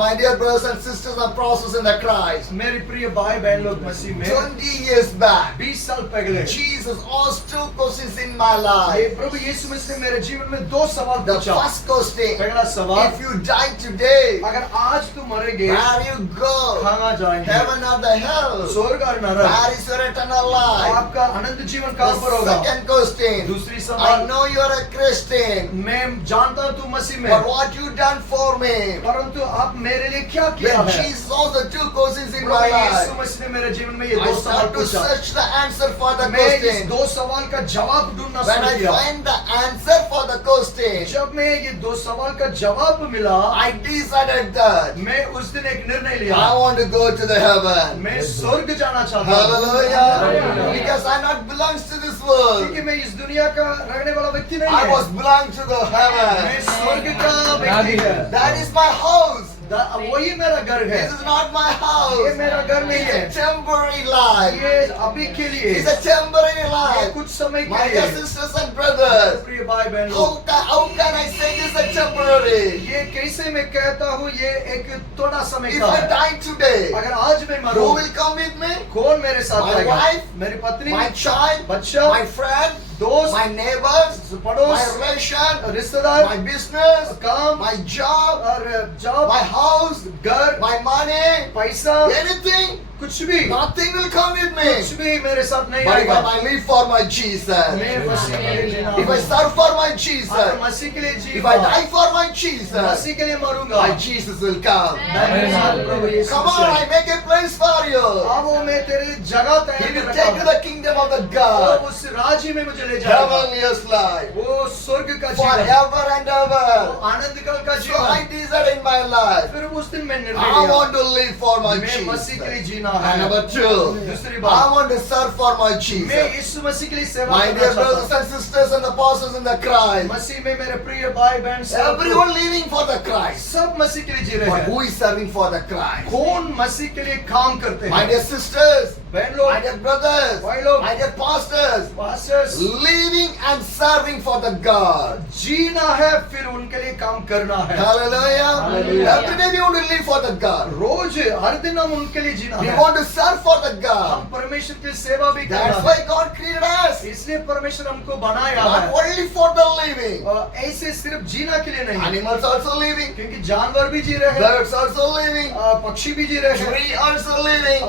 My dear brothers and sisters and process in the Christ. मेरे प्रिय भाई बहन लोग मसीह में 20 years back, 20 साल पहले Jesus asked 2 questions in my ये life. प्रभु यीशु मसीह ने मेरे जीवन में 2 सवाल The पूछा। first question, पहला सवाल, if you die today, अगर आज तुम मरेंगे where you go? कहाँ जाएंगे? Heaven or the hell? स्वर्ग और नरक। Where is your eternal life? आपका अनंत जीवन कहाँ पर The होगा? second question, दूसरी I सवाल, know you are a Christian, मैं जानता हूँ तू मसीह में, but what you done for me? परंतु आप मेरे लिए क्या किया When है? Jesus asked the 2 questions in Prabhu my Yeshu life, मसीह ने मेरे जीवन में ये I 2 सवाल start to पूछा। search the answer for the मैं इस question. 2 सवाल का जवाब ढूंढना When शुरू I किया। find the answer for the question, जब मैं ये 2 सवाल का जवाब मिला, I decided that मैं उस दिन एक निर्णय लिया, I want to go to the heaven. मैं स्वर्ग जाना चाहता हूँ। Hallelujah. Because I not belongs to this world. क्योंकि मैं इस दुनिया का रहने वाला व्यक्ति नहीं I was है, belong to the मैं heaven. स्वर्ग का व्यक्ति है। That is my house. वही मेरा घर है, This is not my ये house. मेरा घर नहीं है, It's a temporary life. ये अभी के लिए, It's a temporary ये life. कुछ समय My के dear लिए। sisters and brothers, प्रिय भाई बहन लोग, how can I say this is temporary? ये कैसे मैं कहता हूँ ये एक थोड़ा समय If का I है। die today, अगर आज मैं who मरूं, will come with me? कौन मेरे साथ My आएगा? wife, मेरी पत्नी, My child, बच्चा, my friend, दोस्त, my neighbors, my पड़ोस, relation, रिश्तेदार, my business, काम my job, और जॉब, my house, घर, my money, पैसा, anything, कुछ भी, nothing will come with me. कुछ भी मेरे साथ नहीं But if आएगा। I live for my Jesus, मैं मसीह के लिए जीना if I हूँ। serve for my अगर Jesus, मसीह के लिए if I जीऊंगा, die for my Jesus, मसीह के लिए मरूंगा, my Jesus will come. मेरे साथ प्रभु यीशु Come on, Masih. I make a place for you. अब वो मैं तेरे जगह He तैयार will कर take रहा you to हूँ। the kingdom of the वो God. उस राज्य में मुझे ले जाएगा। Heavenliest life. वो स्वर्ग का जीवन, Forever and वो ever. आनंद काल का So I जीवन। decided in my life, फिर उस दिन मैं निर्णय I लिया, want to live for my मैं मसीह के लिए Jesus. जीना And है। number 2, दूसरी I बात, want to serve for my मैं Jesus. यीशु मसीह के लिए सेवा My करना dear चाहता brothers हूँ। and sisters and the apostles in the Christ, मसीह में मेरे प्रिय भाई बहन सब everyone living for the Christ. सब मसीह के लिए जी रहे But हैं। who is serving for the Christ? कौन मसीह के लिए काम करते My हैं? dear sisters, बहन लोग, my dear brothers, भाई लोग, my dear pastors, pastors, living and serving for the God. जीना है फिर उनके लिए काम करना है। Hallelujah. Hallelujah. Every day we want to live for the God. रोज हर दिन हम उनके लिए जीना We है। want to serve for the हम God. परमेश्वर की सेवा भी That's करना why है। God created us. इसलिए परमेश्वर हमको बनाया Not है। only for the living. ऐसे सिर्फ जीना के लिए नहीं, Animals also living. क्योंकि जानवर भी जी रहे हैं, Birds also living. पक्षी भी जी रहे हैं, Tree also living.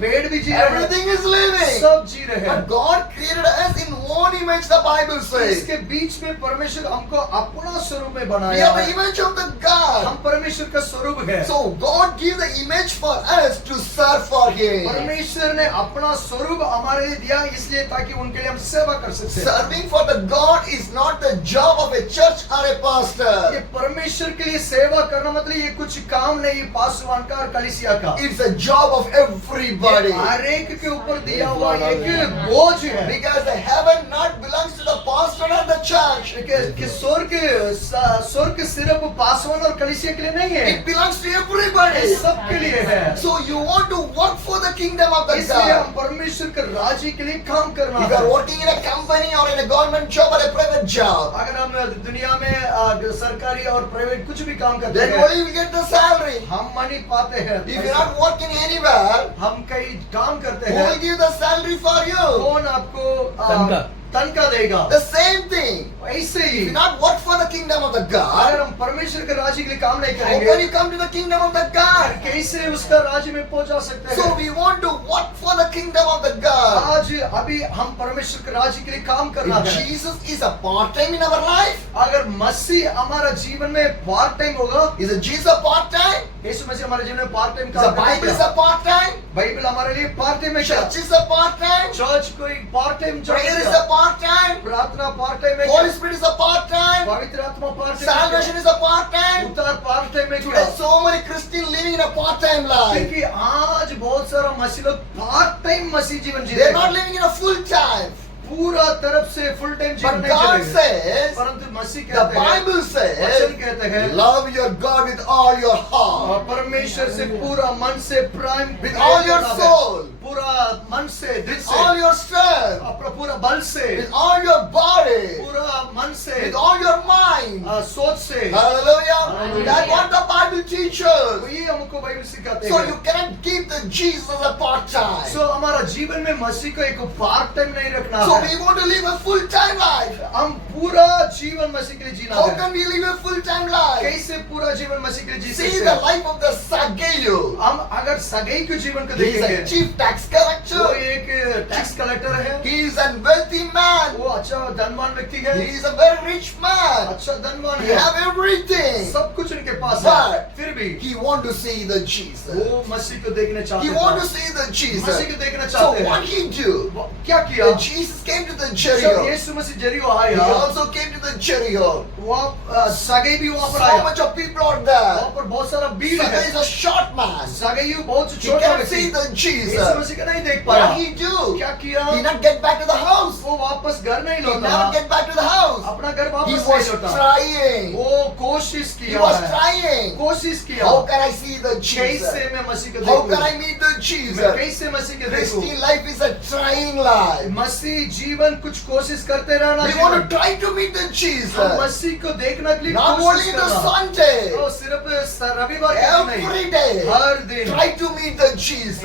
पेड़ भी जी रहे हैं, Everything is living. सब जी रहे हैं। But God created us in one image, the Bible says. इसके बीच में परमेश्वर हमको अपना स्वरूप में We बनाया are the है। image of the God. हम परमेश्वर का स्वरूप है। So God gives the image for us to serve for Him. परमेश्वर ने अपना स्वरूप हमारे लिए दिया इसलिए ताकि उनके लिए हम सेवा कर सकते हैं। Serving for the God is not the job of a church or a ये pastor. परमेश्वर के लिए सेवा करना मतलब ये कुछ काम नहीं पासवान का और कलीसिया का, It's a job of everybody. ये हर एक के ऊपर दिया हुआ एक बोझ है। Because the heaven not belongs to the pastor or the church. कि स्वर्ग सिर्फ पासवान और कलीसिया के लिए नहीं है, It belongs to ये everybody. सबके लिए है। So you want to work for the kingdom of the इसलिए हम God. परमेश्वर के राज्य के लिए काम करना If you are है। working in a company or in a government job or a private job, अगर हम दुनिया में सरकारी और प्राइवेट कुछ भी काम करते then हैं, only you will get the salary. हम मनी पाते हैं। If you are not working anywhere, हम कई काम करते who हैं, will give the salary for you? कौन आपको तनख्वाह देगा? The same thing. ऐसे If he you not work for the kingdom of the अगर God, हम परमेश्वर के राज्य के लिए काम नहीं how can करेंगे, you come to the kingdom of the God? कैसे उसका राज्य में पहुंचा सकते So हैं? we want to work for the kingdom of the God. आज अभी हम परमेश्वर के राज्य के लिए काम करना If है। Jesus is a part-time in our life, अगर मसीह हमारा जीवन में पार्ट टाइम होगा, is a Jesus a part-time? यीशु मसीह हमारे जीवन में पार्ट टाइम Is काम the Bible is करेगा। a part-time? बाइबल हमारे लिए पार्ट टाइम है क्या? Church is a part-time? Church कोई part time Prayer is a part-time? प्रार्थना पार्ट टाइम है Holy क्या? Spirit is a part-time? पवित्र आत्मा part time Salvation is a part-time? उतार पार्ट टाइम है क्या? Today so many Christians living in a part-time life. क्योंकि आज बहुत सारा मसीह लोग पार्ट टाइम मसीह जीवन जी They रहे are not हैं, living in a full-time. पूरा तरफ से फुल टाइम जीवन But नहीं God चलेगा। says, परंतु मसीह the कहते हैं, Bible वचन says, कहते हैं, love your God with all your heart, और परमेश्वर से पूरा मन से प्रेम with all your करना है। soul, पूरा मन से, दिल with से, all your strength, अपना पूरा बल से, with all your body, पूरा मन से, with all your mind. सोच से। Hallelujah. Hallelujah. That's what the Bible teaches. ये हमको बाइबल सिखाते So हैं। you cannot keep the Jesus as a part-time. सो हमारा जीवन में मसीह को एक पार्ट टाइम नहीं रखना So है। we want to live a full-time life. हम पूरा जीवन मसीह के लिए जीना How है। can we live a full-time life? कैसे पूरा जीवन मसीह के लिए जी See सकते the हैं? life of the Zacchaeus. हम अगर सगई के जीवन को He is देखेंगे, a chief tax वो collector. एक टैक्स कलेक्टर है, He is a wealthy man. वो अच्छा धनवान व्यक्ति है, He is a very rich man. अच्छा धनवान He है, have everything. सब कुछ उनके पास But है, फिर भी he want to see the Jesus. वो मसीह को देखने चाहते He हैं। want to see the Jesus. मसीह को देखना So चाहते what हैं। he do? क्या किया? When Jesus came to the जब Jericho, यीशु मसीह जरीहो he आया, also came to the Jericho. वहाँ सगई भी वहाँ पर So आया, much of people are there. वहाँ पर बहुत सारा भीड़ Zacchaeus है। is a short man. सगई बहुत He छोटा cannot व्यक्ति, see the यीशु Jesus. मसीह को नहीं देख पाया। What he do? क्या किया? He not get back to the house. वो वापस घर नहीं He लौटा, never get back to the house. अपना घर He वापस was नहीं लौटा। trying. वो कोशिश He किया was है, trying. कोशिश किया। How can I see the Jesus? कैसे मैं मसीह को How can देखूं? I meet the मैं Jesus? कैसे मसीह को देखूं? Christian life is a trying life. मसीह जीवन कुछ कोशिश करते रहना We जीवन। want to try to meet the हम Jesus. मसीह को देखने के लिए Not कोशिश only the करना। Sunday, तो सिर्फ रविवार के दिन नहीं, every day. हर दिन Try to meet the Jesus.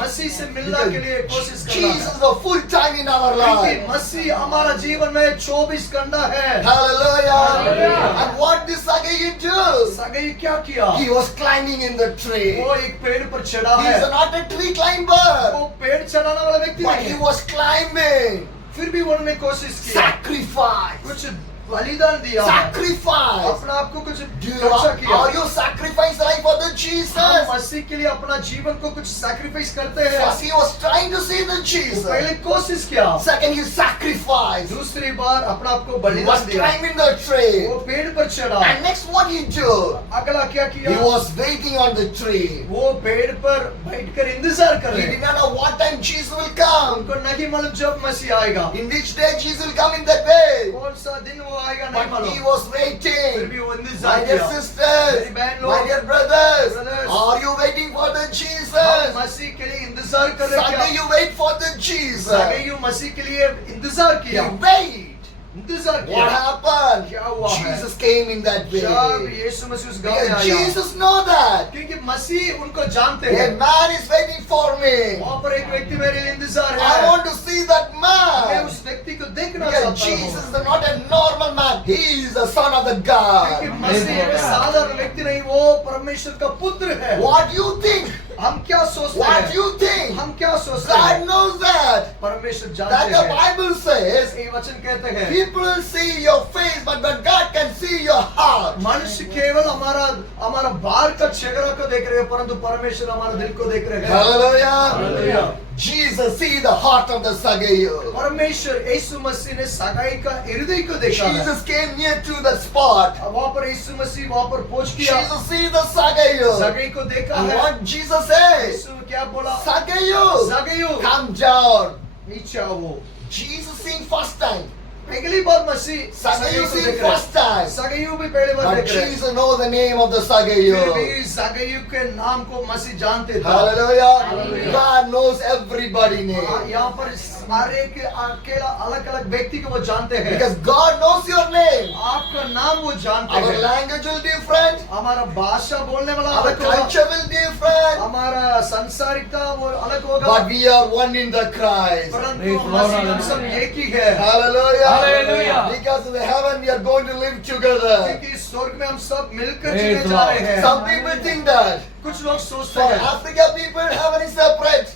मसीह से मिलने के लिए कोशिश करना Jesus है। is a full time in our क्योंकि life. मसीह हमारा जीवन में 24 घंटा है। Hallelujah. Hallelujah. And what this Zacchaeus do? सगई क्या किया? He was climbing in the tree. वो एक पेड़ पर चढ़ा He है, is not a tree climber, वो पेड़ चढ़ाने वाला व्यक्ति but नहीं he है। was climbing. फिर भी उन्होंने कोशिश की, Sacrifice. कुछ बलिदान दिया, Sacrifice. अपना आपको कुछ Do you, खर्चा किया। are you sacrifice life for the हम Jesus? मसीह के लिए अपना जीवन को कुछ सैक्रिफाइस करते हैं। First he was trying to see the वो Jesus. पहले कोशिश किया, Second he sacrificed. दूसरी बार अपना आपको He बलिदान was दिया, climbing the tree. वो पेड़ पर चढ़ा। And next what he do? अगला क्या He किया? was waiting on the tree. वो पेड़ पर बैठकर इंतजार कर He रहे did हैं। not know what time Jesus will come. उनको नहीं मालूम जब मसीह आएगा, In which day Jesus will come in that day. कौन सा दिन वो आएगा नहीं But मालूम। he was फिर waiting. भी वो My इंतजार dear किया। sisters, मेरी बहन लोग, my dear brothers, brothers, are you waiting for the हम Jesus? मसीह के लिए इंतजार कर रहे Sunday हैं। you wait for the Jesus. सगैयू मसीह के लिए इंतजार You किया, wait. इंतजार What किया। happened? क्या हुआ है? Jesus came in that way. जब यीशु मसीह उस गांव में Because आया, Jesus know that. क्योंकि मसीह उनको जानते A हैं। man is waiting for me. वहाँ पर एक व्यक्ति मेरे लिए इंतजार I है। want to see that मैं man. उस व्यक्ति को देखना Because चाहता Jesus हूँ। is not a normal man. He is the son of the क्योंकि God. मसीह एक साधारण व्यक्ति नहीं, वो परमेश्वर का पुत्र है। What you think? हम क्या सोचते What हैं? you think? हम क्या सोचते God हैं? knows that. परमेश्वर That जानते the हैं। Bible says, ये वचन कहते हैं, people will see your face, but God can see your heart. मनुष्य केवल हमारा बाहर का चेहरा को देख रहे हैं, परंतु परमेश्वर हमारे दिल को देख रहे हैं। Hallelujah. Hallelujah. Jesus see the heart of the Zacchaeus. परमेश्वर यीशु मसीह ने सगाई का हृदय को देखा है। Jesus came near to the spot. अब वहाँ पर यीशु मसीह वहाँ पर पहुँच किया, Jesus see the Zacchaeus. सगाई को देखा And है। what Jesus says? यीशु क्या बोला? Zacchaeus, सगाई come down. नीचे आओ। Jesus seen first time. पहली बार मसीह Zacchaeus को seen देख रहे first time. हैं। सगाई भी पहली बार But देख रहे हैं। Jesus know the name of the फिर Zacchaeus. भी सगाई के नाम को मसीह जानते थे। Hallelujah. Hallelujah. God knows everybody name. यहाँ पर सारे के अकेला अलग अलग व्यक्ति को वो जानते हैं। Because God knows your name. आपका नाम वो जानते Our हैं। language will different. हमारा भाषा बोलने वाला Our अलग होगा, culture will different. हमारा संसारिकता वो अलग होगा, But we are one in the Christ. परंतु मसीह हम सब एक ही है। Hallelujah. Hallelujah. Because in the heaven we are going to live together. क्योंकि स्वर्ग में हम सब मिलकर Praise जीने the जा रहे Lord. हैं। Some people think that कुछ लोग सोचते for हैं Africa people heaven is separate.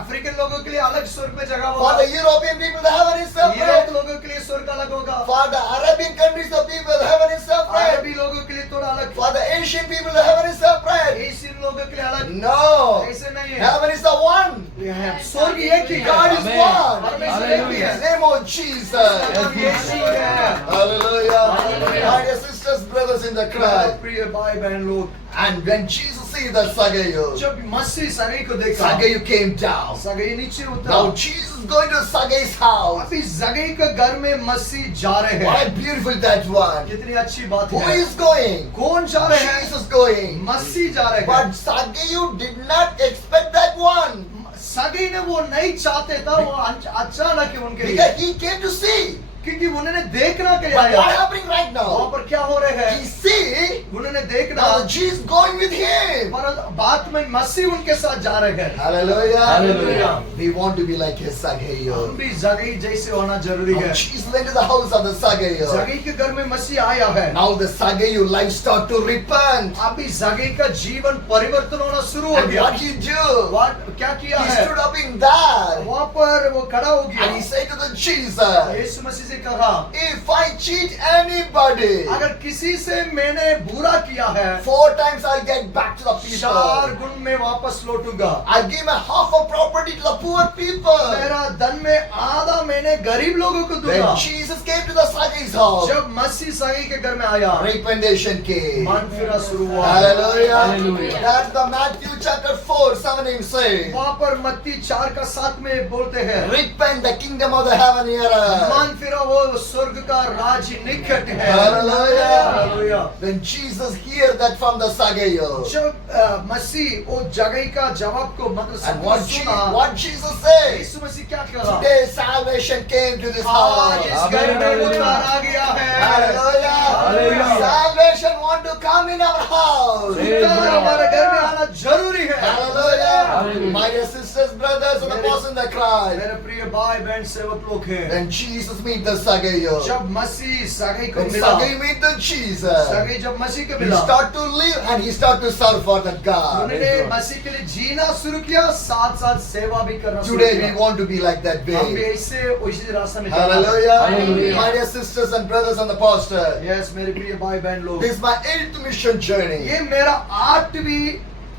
African लोगों के लिए अलग स्वर्ग में जगह For होगा, the European people the heaven is Europe separate. लोगों के लिए स्वर्ग अलग होगा, For the Arabian countries the people heaven is separate. अरबी लोगों के लिए थोड़ा अलग, For the Asian people the heaven is separate. Asian लोगों के लिए अलग। No. ऐसे नहीं है, Heaven is the one. स्वर्ग एक ही God है, is Amen. one. परमेश्वर एक ही His है, name of Jesus. नाम यीशु है। Hallelujah. Hallelujah. My dear sisters, brothers in the मेरा Christ. प्रिय भाई बहन लोग, And when Jesus see the Zacchaeus, जब मसीह सगई को देखा, Zacchaeus came down. सगई नीचे उतरा। Now Jesus going to Zacchaeus' house. अभी जगई के घर में मसीह जा रहे What हैं। a beautiful that one. कितनी अच्छी बात Who है। is going? कौन जा रहे हैं? Jesus going. मसीह जा रहे हैं। But Zacchaeus did not expect that one. सगई ने वो नहीं चाहते था, वो अचानक ही उनके लिए, Because he came to see. क्योंकि उन्होंने देखना के लिए But what आया। happening right वहाँ now? पर क्या हो रहे He हैं? see. उन्होंने देखना, Now Jesus going with him. पर बात में मसीह उनके साथ जा रहे हैं। Hallelujah. Hallelujah. We want to be like his हम Zacchaeus. भी जगई जैसे होना जरूरी Now है। Jesus went to the house of the Zacchaeus. जगई के घर में मसीह आया है। Now the Zacchaeus life start to repent. अभी जगई का जीवन परिवर्तन होना शुरू हो And गया। what he do? क्या किया He है? stood up in there वहाँ पर वो खड़ा हो गया। and he said to the Jesus, यीशु मसीह से कहा, if I cheat anybody, अगर किसी से मैंने बुरा किया है, 4 times I'll get back to the 4 people. गुण में वापस लौटूंगा। I'll give my half of property to the poor people. मेरा धन में आधा मैंने गरीब लोगों को दूंगा। When Jesus came to the Zacchaeus house, जब मसीह सही के घर में आया, repentation came. मन फिरा शुरू हुआ। Hallelujah. Hallelujah. That's the Matthew chapter 4, 7 him says, वहाँ पर मत्ती 4:7 में बोलते हैं, repent, the kingdom of the heaven here. मन फिरा वो स्वर्ग का राज्य निकट है। Hallelujah. Hallelujah. When Jesus heard that from the Zacchaeus, जब मसीह वो जगह का जवाब को मतलब and सब what, सुना, what Jesus said, यीशु मसीह क्या कहा? today salvation came to this आज house. इस घर में उद्धार आ गया है। Hallelujah. Hallelujah. Salvation want to come in our house. उद्धार हमारे घर में आना जरूरी है। Hallelujah. Hallelujah. My dear sisters, brothers, and the person that cried. मेरे प्रिय भाई बहन सेवक लोग हैं, When Jesus meet the Zacchaeus, जब मसीह सगाई को when मिला, Zacchaeus meet the Jesus, सगाई जब मसीह को he मिला, start to live and he start to serve for that God. उन्होंने मसीह के लिए जीना शुरू किया, साथ साथ सेवा भी करना शुरू Today we किया। want to be like that हम भी way. ऐसे उसी रास्ते में चलना। Hallelujah. Hallelujah. My dear sisters and brothers and the pastor, Yes, मेरे प्रिय भाई बहन लोग, this is my 8th mission journey. ये मेरा 8वीं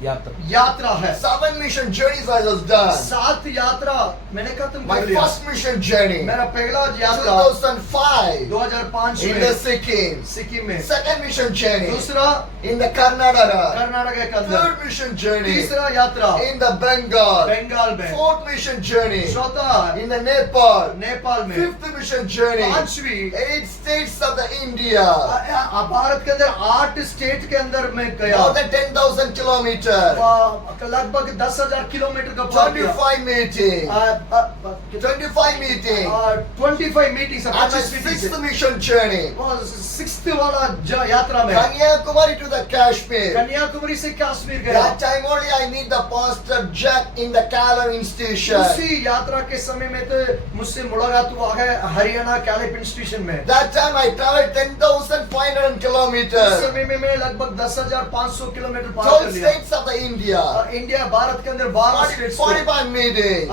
यात्रा यात्रा है। 7 mission journeys I was done. 7 यात्रा मैंने खत्म My कर लिया। first mission journey, मेरा पहला यात्रा 2005, 2005 in में the Sikkim. सिक्किम में, Second mission journey, दूसरा in the Karnataka. कर्नाटक के अंदर, Third mission journey, तीसरा यात्रा in the Bengal. बंगाल में, Fourth mission journey, चौथा in the Nepal. नेपाल में, Fifth mission journey, पांचवी 8 states of the India. Bharat के अंदर 8 स्टेट के अंदर मैं गया। More than 10,000 kilometers. लगभग 10,000 किलोमीटर का पार किया। 25 meetings. 25 meetings. 25 meetings, And my 25 meetings, 6th mission journey, 6th वाला यात्रा में Kanyakumari to the Kashmir. Kanyakumari से कश्मीर गया। That time only I meet the pastor Jack in the Kalam institution. उसी यात्रा के समय में तो मुझसे मुलाकात हुआ है हरियाणा कैलिप इंस्टीट्यूशन में। That time I traveled 10,500 उस kilometers. समय में मैं लगभग 10,500 किलोमीटर पार 12 कर लिया। states of the India. India Bharat के अंदर 12 स्टेट्स 45 meetings.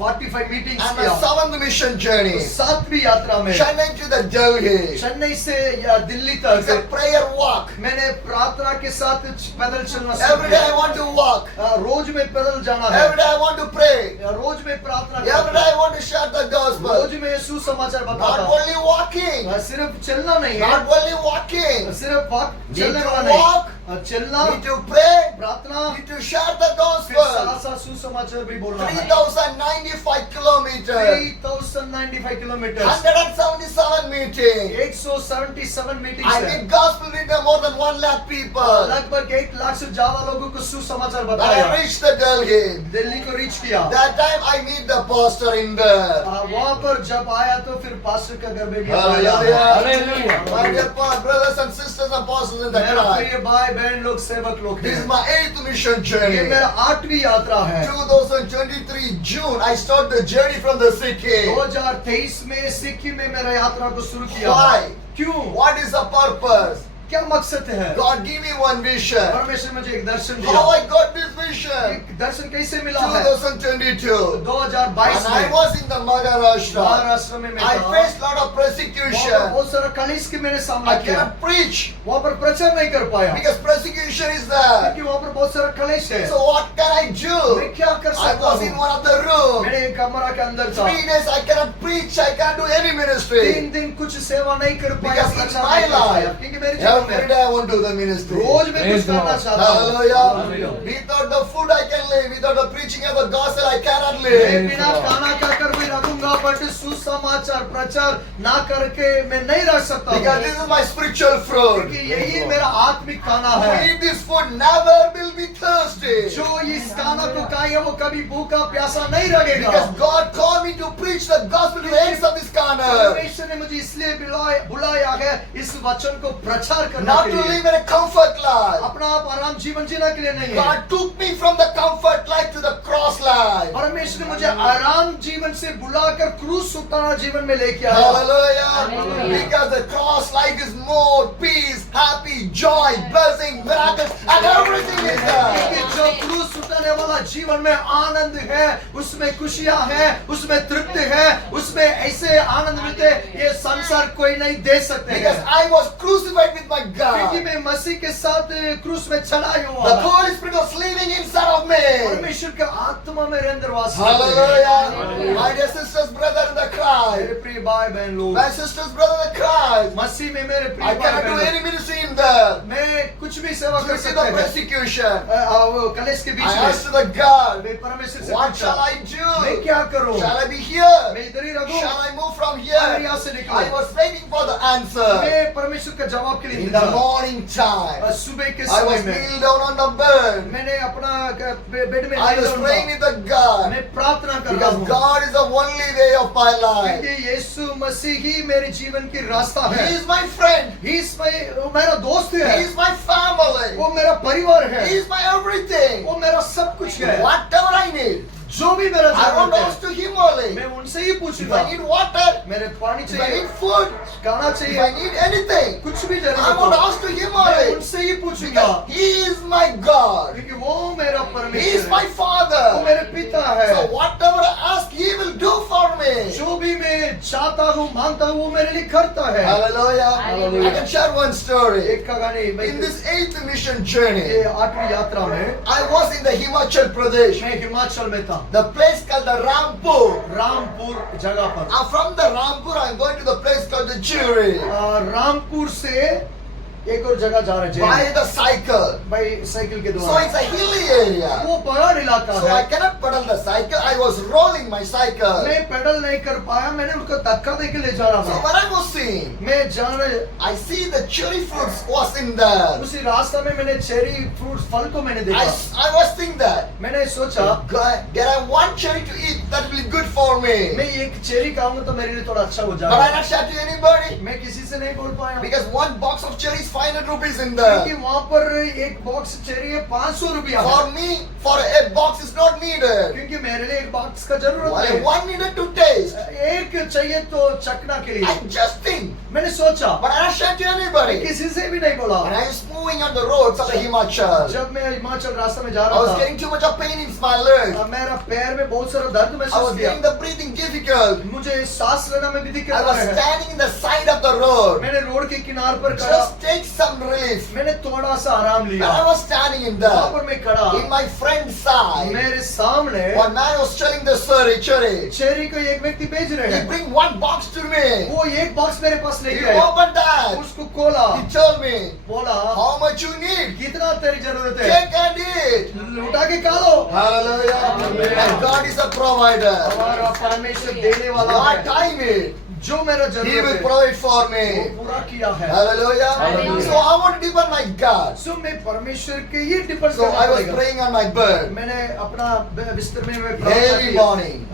45 मीटिंग्स And किया। my 7th mission journey, 7वीं यात्रा में Chennai to the Delhi. Chennai से या दिल्ली तक It's a prayer walk. मैंने प्रार्थना के साथ पैदल चलना Every day I want to walk. रोज में पैदल जाना है। Every day I want to pray. रोज में प्रार्थना Every करता day हूं। I want to share the gospel. रोज में सुसमाचार Not बताता हूं। only walking. सिर्फ चलना नहीं है, Not only walking. सिर्फ Need चलने to वाला नहीं, walk. चलना, Need to pray. प्रार्थना, Need to share the फिर gospel. साथ साथ सुसमाचार भी बोलना है। 3,095 kilometers. 3,095 kilometre, 177 meetings. 177 meetings I है। did gospel with more than 1 lakh people. लगभग 1 लाख से ज्यादा लोगों को सुसमाचार When बताया। I reached the Delhi, Delhi को रीच किया। that time I meet the pastor in there. वहाँ पर जब आया तो फिर पास्टर का घर में भी Hallelujah. आया। Hallelujah. My dear brothers and sisters and pastors in the मेरा Christ. प्रिय भाई बहन लोग सेवक लोग This is हैं। my 8th mission ये journey. मेरा 8वीं यात्रा है। 2023 June, I start the journey from the Sikkim. 2023 में सिक्किम में मेरा यात्रा को शुरू किया। Why? क्यों? What is the purpose? क्या मकसद है? God, give me one vision. परमेश्वर मुझे एक दर्शन दिया। How I got this vision? एक दर्शन कैसे मिला है? 2022. 2022 And I में was in the Maharashtra. Maharashtra में मैं I था। faced lot of वहाँ पर persecution. बहुत सारा कलिश की मैंने सामना I किया। cannot preach वहाँ पर प्रचार नहीं कर पाया because persecution is there. क्योंकि वहाँ पर बहुत सारा कलेश है। So what can I do? मैं क्या कर I सकता was in हूँ? one of the rooms. मैंने एक कमरा के अंदर था। 3 days I cannot preach. I cannot do any ministry. 3 दिन कुछ सेवा नहीं कर पाया, Because in प्रचार my नहीं कर पाया, life, क्योंकि मेरे जीवन every में day I want to do the ministry. रोज मैं कुछ करना चाहता हूँ। Hallelujah. Without the food I can live. Without the preaching of the gospel I cannot मैं live. बिना खाना खाकर भी रहूंगा, पर सुसमाचार प्रचार ना करके मैं नहीं रह सकता हूँ। Because this is my spiritual fruit. क्योंकि यही मेरा आत्मिक खाना Who है। eat this food never will be thirsty. जो इस खाना को खाएगा वो कभी भूखा प्यासा नहीं रहेगा। Because God called me to preach the gospel to the ends of this corner. परमेश्वर ने मुझे इसलिए बुलाया है इस वचन को प्रचार करने Not के to लिए। live in a comfort life. अपना आप आराम जीवन जीने के लिए नहीं है। God took me from the comfort life to the cross life. परमेश्वर ने मुझे आराम जीवन से बुलाकर क्रूस उतारा जीवन में लेके आया। Hallelujah. Because the cross life is more peace, happy, joy, blessing, miracles, and everything is क्योंकि there. जो क्रूस उठाने वाला जीवन में आनंद है, उसमें खुशियां है, उसमें तृप्ति है, उसमें ऐसे आनंद मिलते ये संसार कोई नहीं दे सकते Because हैं। I was crucified with my क्योंकि God. मैं मसीह के साथ क्रूस में चढ़ाया हुआ The हूँ। Holy Spirit was living inside of me. परमेश्वर का आत्मा मेरे अंदर वास करते हैं। Hallelujah. My dear sisters, brother in the मेरे Christ. प्रिय भाई बहन लोग, My sisters, brother in the Christ. मसीह में मेरे प्रिय I भाई cannot do बहन any ministry in there. लोग, मैं कुछ भी सेवा You कर see सकते the हैं। persecution. वो कलेश के बीच I में asked the God, मैं परमेश्वर से what पूछा, shall I मैं do? क्या करूं? Shall I be here? मैं इधर ही रहूं? Shall I move from मैं here? यहाँ से निकलूं? I was waiting for the answer. मैं परमेश्वर का जवाब के लिए In the इंतजार। morning time, सुबह के I समय was में kneeled down on the bed. मैंने अपना बेड में I नहीं was रहूंगा। praying with the God. मैं प्रार्थना कर रहा Because हूँ God is the only way of my life. क्योंकि यीशु मसीह ही मेरे जीवन की रास्ता है। He is my friend. वो मेरा दोस्त He है, is my family. वो मेरा परिवार है, He is my everything. वो मेरा सब कुछ है। Whatever I need, जो भी मेरा I won't जरूरत ask है to Him only. मैं उनसे ही If पूछूंगा। I need water, मेरे पानी if I चाहिए, need food, खाना if I चाहिए, need anything, कुछ भी I जरूरत won't हो ask to Him मैं only. उनसे ही पूछूंगा, Because He is my God. क्योंकि वो मेरा He is परमेश्वर my है, वो Father. मेरे पिता है। So whatever I ask, He will do for me. जो भी मैं चाहता हूँ मांगता हूँ वो मेरे लिए करता है। Hallelujah. Hallelujah. I can share one story. एक कहानी मैं In this 8th mission ये journey, 8वीं यात्रा में I was in the Himachal Pradesh. मैं हिमाचल में था, The place called the Rampur. Rampur जगह पर। From the Rampur, I'm going to the place called the Jewry. Rampur से एक और जगह जा रहे By हैं the cycle. भाई साइकिल के So द्वारा। it's a hilly area. वो पहाड़ इलाका So I है, cannot pedal the cycle. I was rolling my cycle. मैं पेडल नहीं कर पाया, मैंने उनको धक्का दे के ले जा So रहा था। when I was seeing, मैं जाने I see the cherry fruits was in there. उसी रास्ता में मैंने चेरी फ्रूट फल को मैंने देखा। I was thinking that. मैंने सोचा God, get I one cherry to eat. That will be good for me. मैं एक चेरी खाऊंगा तो मेरे लिए थोड़ा अच्छा हो But I जाएगा। not share to anybody. मैं किसी से नहीं बोल पाया Because one box of cherry is 500 rupees in क्योंकि there. वहाँ पर एक बॉक्स चेरी है 500 रुपया है। For me, for a box is not needed. क्योंकि मेरे लिए एक बॉक्स का जरूरत है, One needed to taste. एक चाहिए तो चखना के लिए। I just think. मैंने सोचा, But I not share to मैं anybody. किसी से भी नहीं बोला। When I was moving on the roads of the Himachal, जब मैं हिमाचल रास्ते में जा I रहा was था, getting too much of pain in my leg. मेरा पैर में बहुत सारा दर्द I महसूस was किया। getting the breathing difficult. मुझे सांस लेना में भी I दिक्कत आ was रहा है। standing in the side of the road. मैंने रोड के किनारे पर खड़ा, Just take some relief. मैंने थोड़ा सा आराम लिया। And I was standing in वहाँ there. पर मैं खड़ा, In my friend's side, मेरे सामने one man was selling the cherry. Cherry को एक व्यक्ति भेज रहे He हैं। bring one box to me. वो एक बॉक्स मेरे पास He लेके आया, opened that. उसको खोला, He told me, बोला how much you need? कितना तेरी जरूरत है, Take and eat. लुटा के खा लो। Hallelujah. And God is a provider. हमारा परमेश्वर देने वाला What है, I need, जो मेरा He जरूरत will है provide for वो me. पूरा किया है। Hallelujah. Hallelujah. So I want to depend on my God. सो मैं परमेश्वर के ये डिपेंड So I was करना praying on my bed. मैंने अपना बिस्तर में मैं Every morning,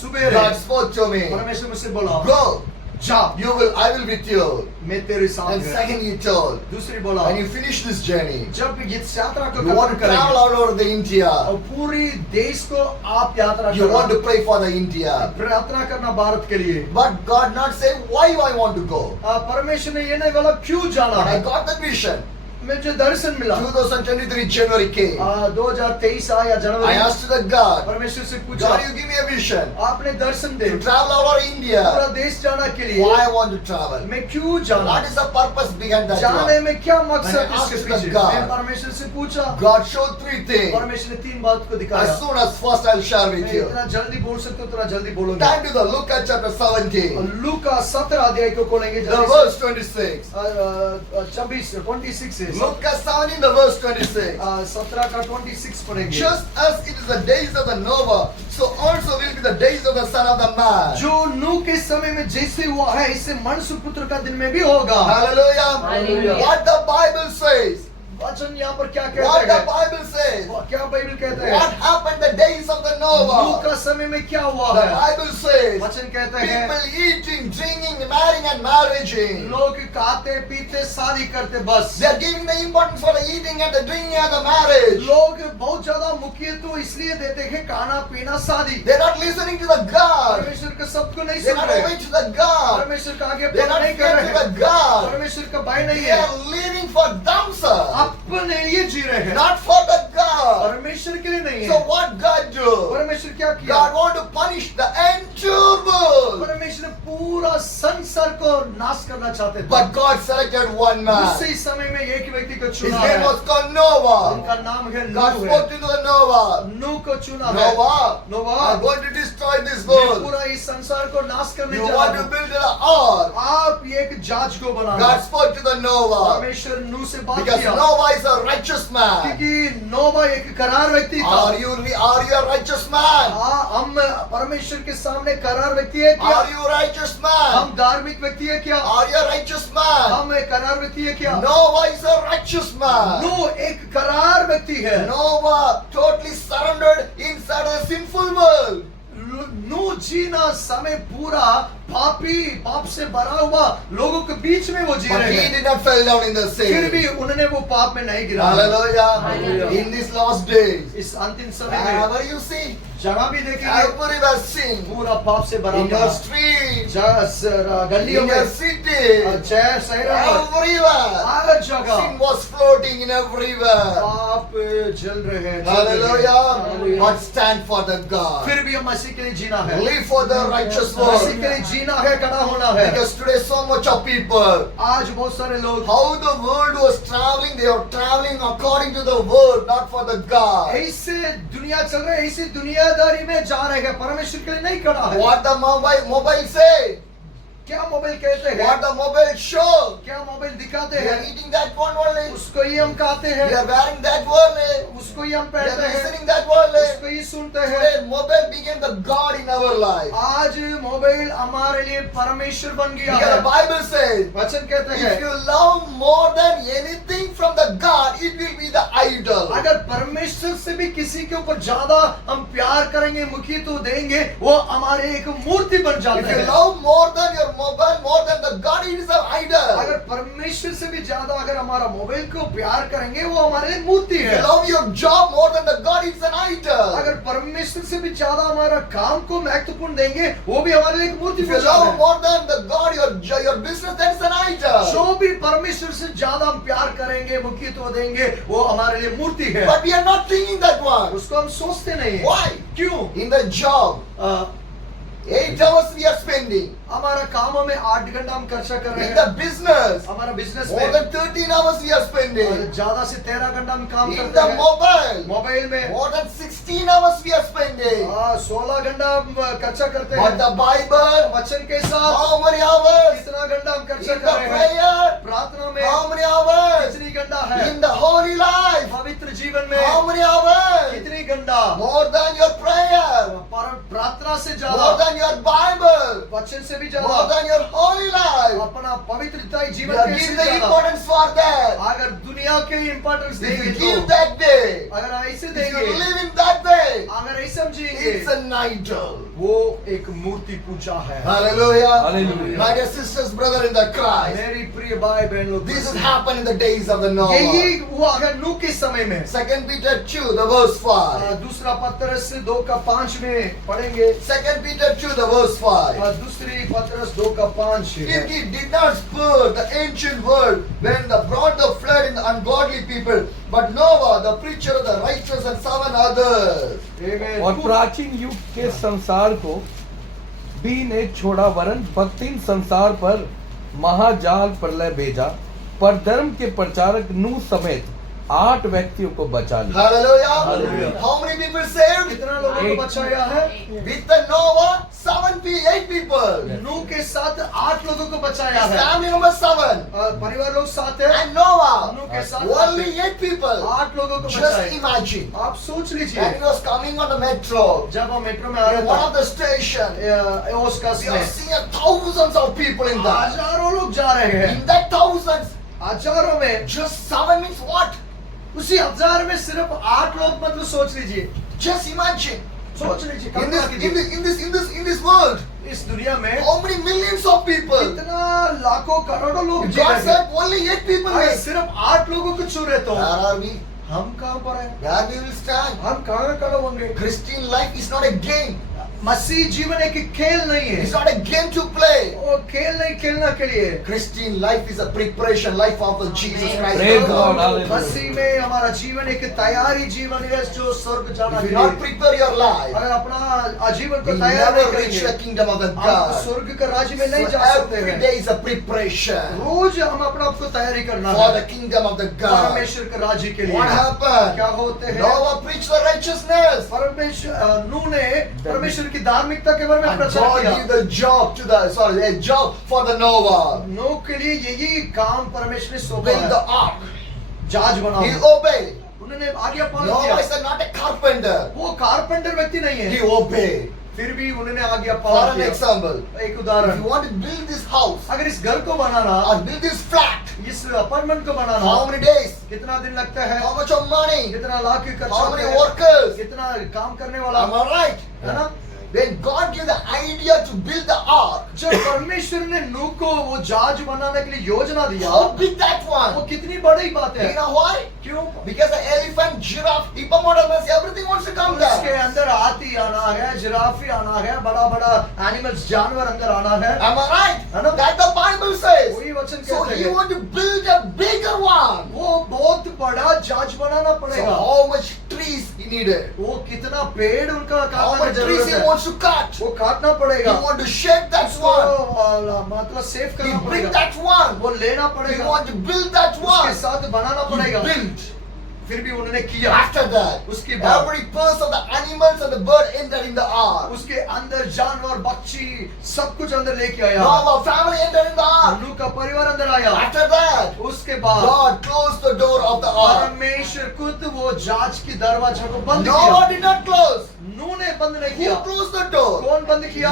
सुबह God spoke to me. परमेश्वर मुझसे बोला, Go जा, I will with you. मैं तेरे साथ And हूँ। second he told, दूसरी बोला, when you finish this journey, जब इस यात्रा को you want खत्म to travel करेंगे all over the India. और पूरी देश को आप यात्रा You want करो, to pray for the India. प्रार्थना करना भारत के लिए। But God not say why I want to go. परमेश्वर ने ये नहीं बोला क्यों जाना But I है, got the vision. मुझे दर्शन मिला। 2023 January came. 2023 आया I January, asked to the God, परमेश्वर से पूछा, God, you give me a vision आपने दर्शन दे to travel all over पूरा India. देश जाना के लिए Why I want to travel? मैं क्यों जाना, What is the purpose behind that? जाने one? में क्या मकसद मैंने इसके asked पीछे? God. मैं परमेश्वर से पूछा, God showed three things. परमेश्वर ने 3 बात को दिखाया। As soon as first I'll share with मैं you. इतना जल्दी बोल सकता हूँ, इतना जल्दी बोलूंगा। Time to the Luke chapter 17, लूका 17 अध्याय को खोलेंगे, the verse 26. 26 है। Luke 17, the verse 26. 17 का 26 पढ़ेंगे। Just as it is the days of the Noah, so also will be the days of the Son of the Man. जो नूह के समय में जैसे हुआ है, इससे मनुष्य पुत्र का दिन में भी होगा। Hallelujah. Hallelujah. What the Bible says. वचन यहाँ पर क्या What कहता the है? Bible says. क्या बाइबल कहता है? What happened the days of the Nuh Noah. का समय में क्या हुआ The है? Bible says. वचन कहता है People eating, drinking, marrying and marrying. लोग खाते पीते शादी करते बस। They are giving the importance for the eating and the drinking and the marriage. लोग बहुत ज्यादा मुख्य तो इसलिए देते हैं खाना पीना शादी। They are not listening to the God. परमेश्वर का शब्द को नहीं They are सुन not रहे। obeying to the God. परमेश्वर का आगे They are पढ़ not नहीं कर fearing रहे to the God. परमेश्वर का भय नहीं They है, are living for themselves, अपने लिए जी रहे हैं, not for the God. परमेश्वर के लिए नहीं So है। what God do? परमेश्वर क्या किया? God want to punish the entire world. परमेश्वर पूरा संसार को नाश करना चाहते थे, But God selected one man. उसी समय में एक व्यक्ति को His चुना name है, was called Noah. उनका नाम है God नूह है। spoke to the Noah. नूह को चुना है। Noah, Nova, I'm going to destroy this मैं world. पूरा इस संसार को नाश करने You जा want रहा to हूँ। build an ark. आप एक जहाज को बनाना। God spoke to the Noah. परमेश्वर नूह से बात Because किया, Noah is a righteous man. क्योंकि नोवा एक करार व्यक्ति था। Are you a righteous man? हम परमेश्वर के सामने करार व्यक्ति है क्या? Are you a righteous man? हम धार्मिक व्यक्ति है क्या? Are you a righteous man? हम एक करार व्यक्ति है क्या? Noah is a righteous man. नूह एक करार व्यक्ति है। Noah totally surrendered inside a sinful world. नूह जीना समय पूरा पाप से भरा हुआ लोगों के बीच में वो जी But रहे he हैं, did not fall down in the फिर भी sin. उन्होंने वो पाप में नहीं गिरा। Hallelujah. Hallelujah. In these last days, इस अंतिम समय में wherever you see, जहाँ भी देखेंगे everywhere sin. पूरा पाप से भरा In हुआ your street, गलियों in में, your city, शहरों में, everywhere. हर जगह Sin was floating in everywhere. पाप जल रहे हैं। Hallelujah. But stand for the God. फिर भी हम मसीह के लिए जीना है, Live for the righteous Masih world. के लिए जीना है, खड़ा होना है। Because today so much of people, आज बहुत सारे लोग how the world was traveling, they are traveling according to the world, not for the God. ऐसे दुनिया चल रहे, ऐसी दुनियादारी में जा रहे हैं, परमेश्वर के लिए नहीं खड़ा है। What the mobile say? क्या मोबाइल कहते हैं? What the mobile show? क्या मोबाइल दिखाते We are हैं? eating that one only. उसको ही हम खाते We हैं, are wearing that only. उसको ही हम We are पहनते हैं, listening that only. उसको ही सुनते हैं। Today mobile became the God in our life. आज मोबाइल हमारे लिए परमेश्वर बन गया Because है। the Bible says, वचन कहते if हैं you love more than anything from the God, it will be the idol. अगर परमेश्वर से भी किसी के ऊपर ज्यादा हम प्यार करेंगे, मुखी तो देंगे, वो हमारे एक मूर्ति बन If जाते you हैं। love more than your mobile, more than the God, it is an idol. अगर परमेश्वर से भी ज्यादा अगर हमारा मोबाइल को प्यार करेंगे, वो हमारे लिए मूर्ति If है। you love your job more than the God, it's an idol. अगर परमेश्वर से भी ज्यादा हमारा काम को महत्वपूर्ण देंगे, वो भी हमारे लिए एक मूर्ति If बन you जाता love है। more than the God, your business, that's an idol. जो भी परमेश्वर से ज्यादा हम प्यार करेंगे, मुखी तो देंगे, वो हमारे लिए मूर्ति है। But we are not thinking that one. उसको हम सोचते नहीं। Why? क्यों? In the job, 8 hours we are spending. हमारा कामों में 8 घंटा हम खर्चा कर रहे In हैं। the business, हमारा बिजनेस more में than 13 hours we are spending. ज्यादा से 13 घंटा हम काम In करते the हैं। mobile, मोबाइल में more than 16 hours we are spending. 16 घंटा हम खर्चा करते But हैं। the Bible, वचन के साथ how many hours? कितना घंटा हम खर्चा In कर the रहे हैं? prayer, प्रार्थना में how many hours? कितनी घंटा है? In the holy life, पवित्र जीवन how में many hours? कितनी घंटा? More than your prayer, प्रार्थना से more ज्यादा, than your Bible, वचन से भी more ज्यादा, than your holy life. अपना पवित्रता You जीवन are के giving से the ज्यादा। importance for that. अगर दुनिया के इम्पोर्टेंस If देंगे you तो, give that day, अगर ऐसे if देंगे, you live in that way, अगर ऐसे समझेंगे It's an idol. वो एक मूर्ति पूजा है। Hallelujah. Hallelujah. My dear sisters, brother in the Christ. मेरी प्रिय भाई बहन लोग, This has happened in the days of the Noah. यही हुआ है नूह के समय में। 2 Peter 2, the verse 5. दूसरा पत्रस 2:5 में पढ़ेंगे। 2 Peter 2, the verse 5. दूसरी पत्रस 2:5 If he did not spur the ancient world when they brought the flood in the ungodly people, but Noah, the preacher of the righteous, and 7 others. Amen. और प्राचीन युग के संसार को भी ने छोड़ा, वरन भक्तिहीन संसार पर महाजाल प्रलय भेजा, पर धर्म के प्रचारक नूह समेत 8 व्यक्तियों को बचा लिया। Hallelujah. Hallelujah. How many people saved? कितना लोगों को बचाया है? With the Noah, 8 people. नूह के साथ 8 लोगों को बचाया His है। family number 7. परिवार लोग साथ है। And Noah, नूह के साथ only 8 people. 8 लोगों को Just बचाया। imagine. आप सोच And लीजिए, he was coming on the metro. जब हम मेट्रो में आ रहे In one of थे, the stations, ओस्कस we are में seeing thousands of people in that. हजारों लोग जा रहे हैं। In that thousands, हजारों में, just 7 means what? उसी 1000 में सिर्फ 8 लोग, मतलब सोच लीजिए, Just imagine. सोच लीजिए, In कल्पना this, in कीजिए, this, in this world, इस दुनिया में how many millions of people? इतना लाखों करोड़ों लोग If जी God रहे हैं। said only 8 people अगर made. सिर्फ 8 लोगों को छू रहे तो Where are we? हम कहाँ पर हैं? Where we will stand? हम कहाँ खड़े होंगे? Christian life is not a game. मसीह जीवन एक खेल नहीं It's है, not a game to play. वो खेल नहीं खेलना के लिए। Christian life is a preparation life of the Jesus Christ. Praise the God, Lord. hallelujah. मसीह में हमारा जीवन एक तैयारी जीवन है जो स्वर्ग जाना If के you not लिए। prepare your life, अगर अपना आजीवन को you तैयार never नहीं reach the करेंगे, kingdom of the हम God. स्वर्ग के राज्य में So नहीं जा सकते every हैं। day is a preparation रोज हम अपना आपको तैयारी करना for है the kingdom of the God. परमेश्वर के राज्य के लिए। What happened? क्या होते हैं? Noah preached the righteousness. परमेश्वर नूह ने परमेश्वर की धार्मिकता के बारे में And प्रचार God किया। gave the job to the, sorry, a job for the Noah. नूह के लिए यही काम परमेश्वर ने सौंपा Build the है, ark. जहाज He बनाओ। obeyed. उन्होंने आज्ञा पालन Noah किया। is not a carpenter. वो कारपेंटर व्यक्ति नहीं He है, obeyed. फिर भी उन्होंने आज्ञा For पालन an किया। example, एक if उदाहरण, you want to build this house अगर इस घर को बनाना, or build this flat, इस अपार्टमेंट को how बनाना many days? कितना दिन लगता है, How much of money? कितना लाख की खर्च How होता many है, workers? कितना काम करने वाला, Am I right? है ना? When God gave the idea to build the ark, जब परमेश्वर ने नूह को वो जहाज बनाने के लिए योजना दिया, how big that वो one? कितनी बड़ी बात Do है। you know why? क्यों? Because the elephant, giraffe, hippopotamus, everything wants to come उसके there. अंदर हाथी आना है, जिराफी आना है, बड़ा बड़ा एनिमल्स जानवर अंदर आना है, Am I right? है ना? That the Bible says. वही वचन So कहते he हैं। want to build a bigger one. वो बहुत बड़ा जहाज बनाना So पड़ेगा। how much trees he needed? वो कितना पेड़ उनका How काटने much की trees जरूरत he है, wants to cut? वो काटना He पड़ेगा। want to shape that उसको one. मतलब सेव He करना bring पड़ेगा, that one. वो लेना He पड़ेगा, want to build that उसके one. साथ बनाना He पड़ेगा। built. फिर भी उन्होंने किया। After that, उसके बाद every person of the animals and the bird entered in the ark. उसके अंदर जानवर, पक्षी सब कुछ अंदर लेके आया। Noah family entered in the ark. नूह का परिवार अंदर आया। After that, उसके बाद God closed the door of the ark. परमेश्वर खुद वो जहाज की दरवाजा को बंद Noah किया। did not close. नूह ने बंद नहीं Who किया। closed the door? कौन बंद किया?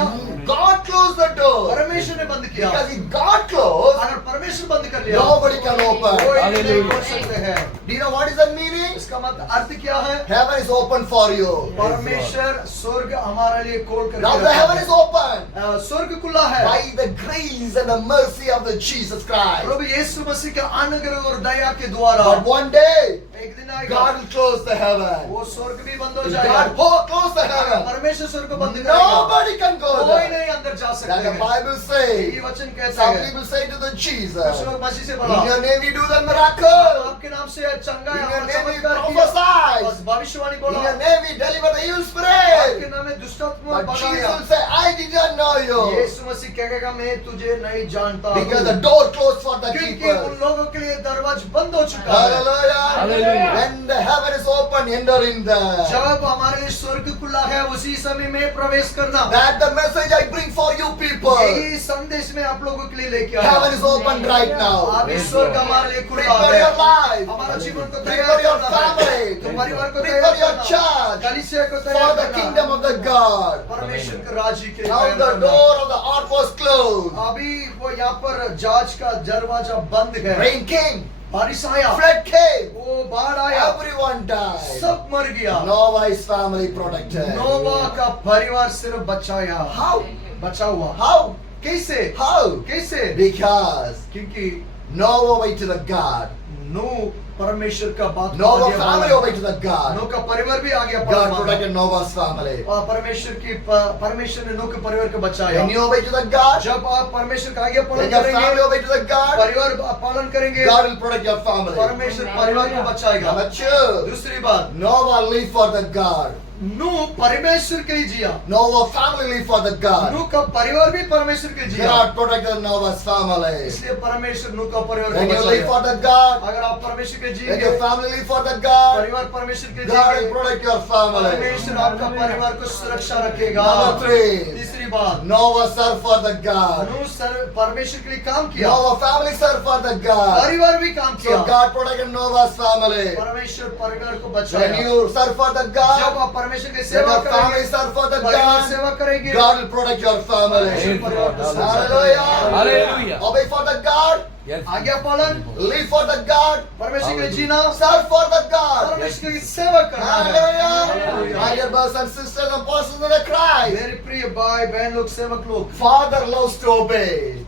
God closed the door. परमेश्वर ने बंद किया। Because if God closed, अगर परमेश्वर बंद कर लिया, nobody can open. कोई नहीं Hallelujah. खोल सकते हैं। Do you know what is the meaning? इसका मतलब अर्थ क्या है? Heaven is open for you. परमेश्वर स्वर्ग हमारे लिए खोल कर Now the heaven is open स्वर्ग खुला है by the grace and the mercy of the Jesus Christ. प्रभु यीशु मसीह का अनुग्रह और दया के द्वारा। But one day, एक दिन आएगा God will close the heaven. वो स्वर्ग भी बंद हो If जाएगा। God close the heaven, परमेश्वर स्वर्ग को बंद करेगा, nobody can go कोई there. नहीं अंदर जा That सकते the हैं। Bible ये says. वचन कहता Some है, people say to the Jesus, कुछ लोग मसीह से in बोला, your name we do the miracle. आपके नाम से चंगा In या your name we चमत्कार किया, prophesy. बस भविष्यवाणी In बोला, your name we deliver the evil आपके spirit. नाम में दुष्टात्मा But Jesus भगाया। will say, I did not know you. यीशु मसीह कहेगा मैं तुझे नहीं जानता Because the हूँ, door closed for the क्योंकि people. उन लोगों के लिए दरवाजा बंद हो चुका है। Hallelujah. Hallelujah. When the heaven is open, enter in there. जब हमारे लिए स्वर्ग खुला है उसी समय में प्रवेश करना। That the message I bring for you people. यही संदेश में आप लोगों के लिए लेके आया। Heaven is open right now. अभी स्वर्ग हमारे लिए खुला Prepare है। your life. हमारा जीवन को Prepare तैयार your करना है, family. तो परिवार को Prepare तैयार your करना, church कलीसिया को for तैयार the करना, kingdom of the God. परमेश्वर के राज्य के लिए Now तैयार the करना। door of the ark was closed. अभी वो यहाँ पर जहाज का दरवाजा बंद है। Rain came. बारिश आया, flood came, वो बाढ़ आया, everyone died. सब मर गया। Noah's family protected. नोवा का परिवार सिर्फ बचाया। How? बचा हुआ। How? कैसे? How? कैसे? Because क्योंकि Noah obeyed to the God. नूह परमेश्वर का बात को Noah's आगे family बढ़ाया। obeyed to the God. नूह का परिवार भी आगे God बढ़ा। protected Noah's family. और परमेश्वर ने नूह के परिवार को बचाया। When you obey to the God, जब आप परमेश्वर का आगे पालन when your family करेंगे, obey to the God, परिवार पालन करेंगे, God will protect your family. परमेश्वर परिवार को बचाएगा। Number two, दूसरी बात, Noah lived for the God. नूह परमेश्वर के ही जिया। Noah's family lived for the God. नूह का परिवार भी परमेश्वर के जिया। God protected Noah's family. इसलिए परमेश्वर नूह का परिवार को When you live बचाएगा। for the God, अगर आप परमेश्वर के when जिएंगे, your family live for the God, परिवार परमेश्वर के God will जिएंगे, protect your family. परमेश्वर आपका परिवार को सुरक्षा रखेगा। Number three, तीसरी बात, Noah served for the God. नूह परमेश्वर के लिए काम किया, Noah's family served for the God. परिवार भी काम So किया। God protected Noah's family. परमेश्वर परिवार को When बचाया। you serve for the जब God, आप परमेश्वर की when सेवा your family करेंगे, serve for the परिवार God, सेवा करेंगे, God will protect your family. Praise God. Hallelujah. Hallelujah. Obey for the God, Yes. आज्ञा पालन, live for the God, परमेश्वर के लिए जीना, serve for the God. परमेश्वर की सेवा करना है। Hallelujah. My dear brothers and sisters and persons in the Christ, मेरे प्रिय भाई बहन लोग, सेवक लोग, Father loves to obey.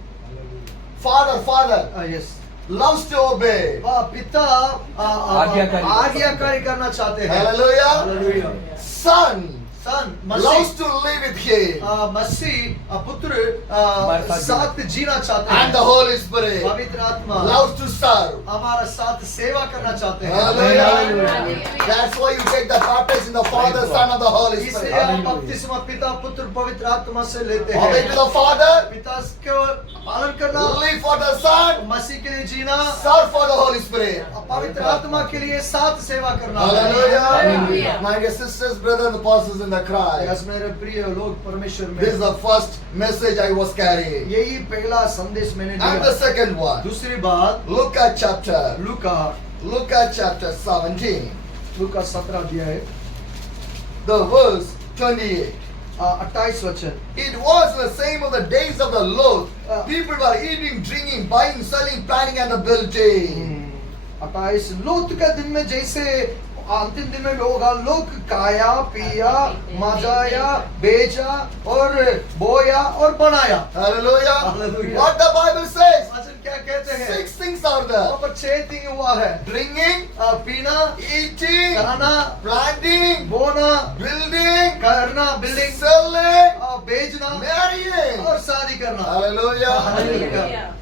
Father yes, loves to obey. पिता आज्ञाकारी। आज्ञाकारी करना चाहते हैं। Hallelujah. Hallelujah. Son sun loves Masih to live with Him. मसीह पुत्र हमारे साथ साथ जीना चाहते And the हैं। Holy Spirit पवित्र आत्मा loves to serve. हमारा साथ सेवा करना चाहते हैं। Hallelujah. That's why you take the baptism in the Father, Son, and the Holy इसलिए Spirit. आप बपतिस्मा पिता पुत्र पवित्र आत्मा से लेते Obey to हैं। the Father, पिता को पालन करना, live for the Son, मसीह के लिए जीना, serve for the Holy Spirit. पवित्र आत्मा के लिए साथ सेवा करना। Hallelujah. My dear sisters, brothers, and apostles in the Christ. Yes मेरे प्रिय लोग परमेश्वर में, This is the first message I was carrying. यही पहला संदेश मैंने And the दिया। second one, दूसरी बात, look at chapter लूका 17, लूका 17 अध्याय the verse 28. 28 वचन। It was the same of the days of the Lord. People were eating, drinking, buying, selling, planning, and building. 28 लूत के दिन में जैसे अंतिम दिन में होगा, लोग खाया पिया मजाया बेचा और बोया और बनाया। Hallelujah. Hallelujah. What the Bible says? वचन क्या कहते हैं? 6 things are there. वहाँ पर 6 दिन हुआ है। Drinking, पीना, eating, खाना, planting, बोना, building, करना, बिल्डिंग, selling, बेचना marrying. और शादी करना। Hallelujah. Hallelujah.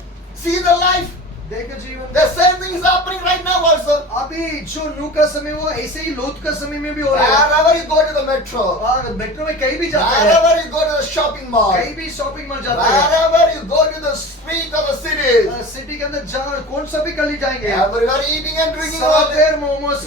See the life. देखो जीवन, The same thing is happening right now also. अभी जो नूह का समय हुआ ऐसे ही लोथ का समय में भी हो रहा है। Wherever you go to the metro, metro में कहीं भी जाते हैं, wherever you go to the shopping mall, कहीं भी शॉपिंग मॉल जाते हैं, wherever you go to the street of the city, city के अंदर जहाँ कौन सा भी गली जाएंगे, everywhere eating and drinking सब all देर मोमोज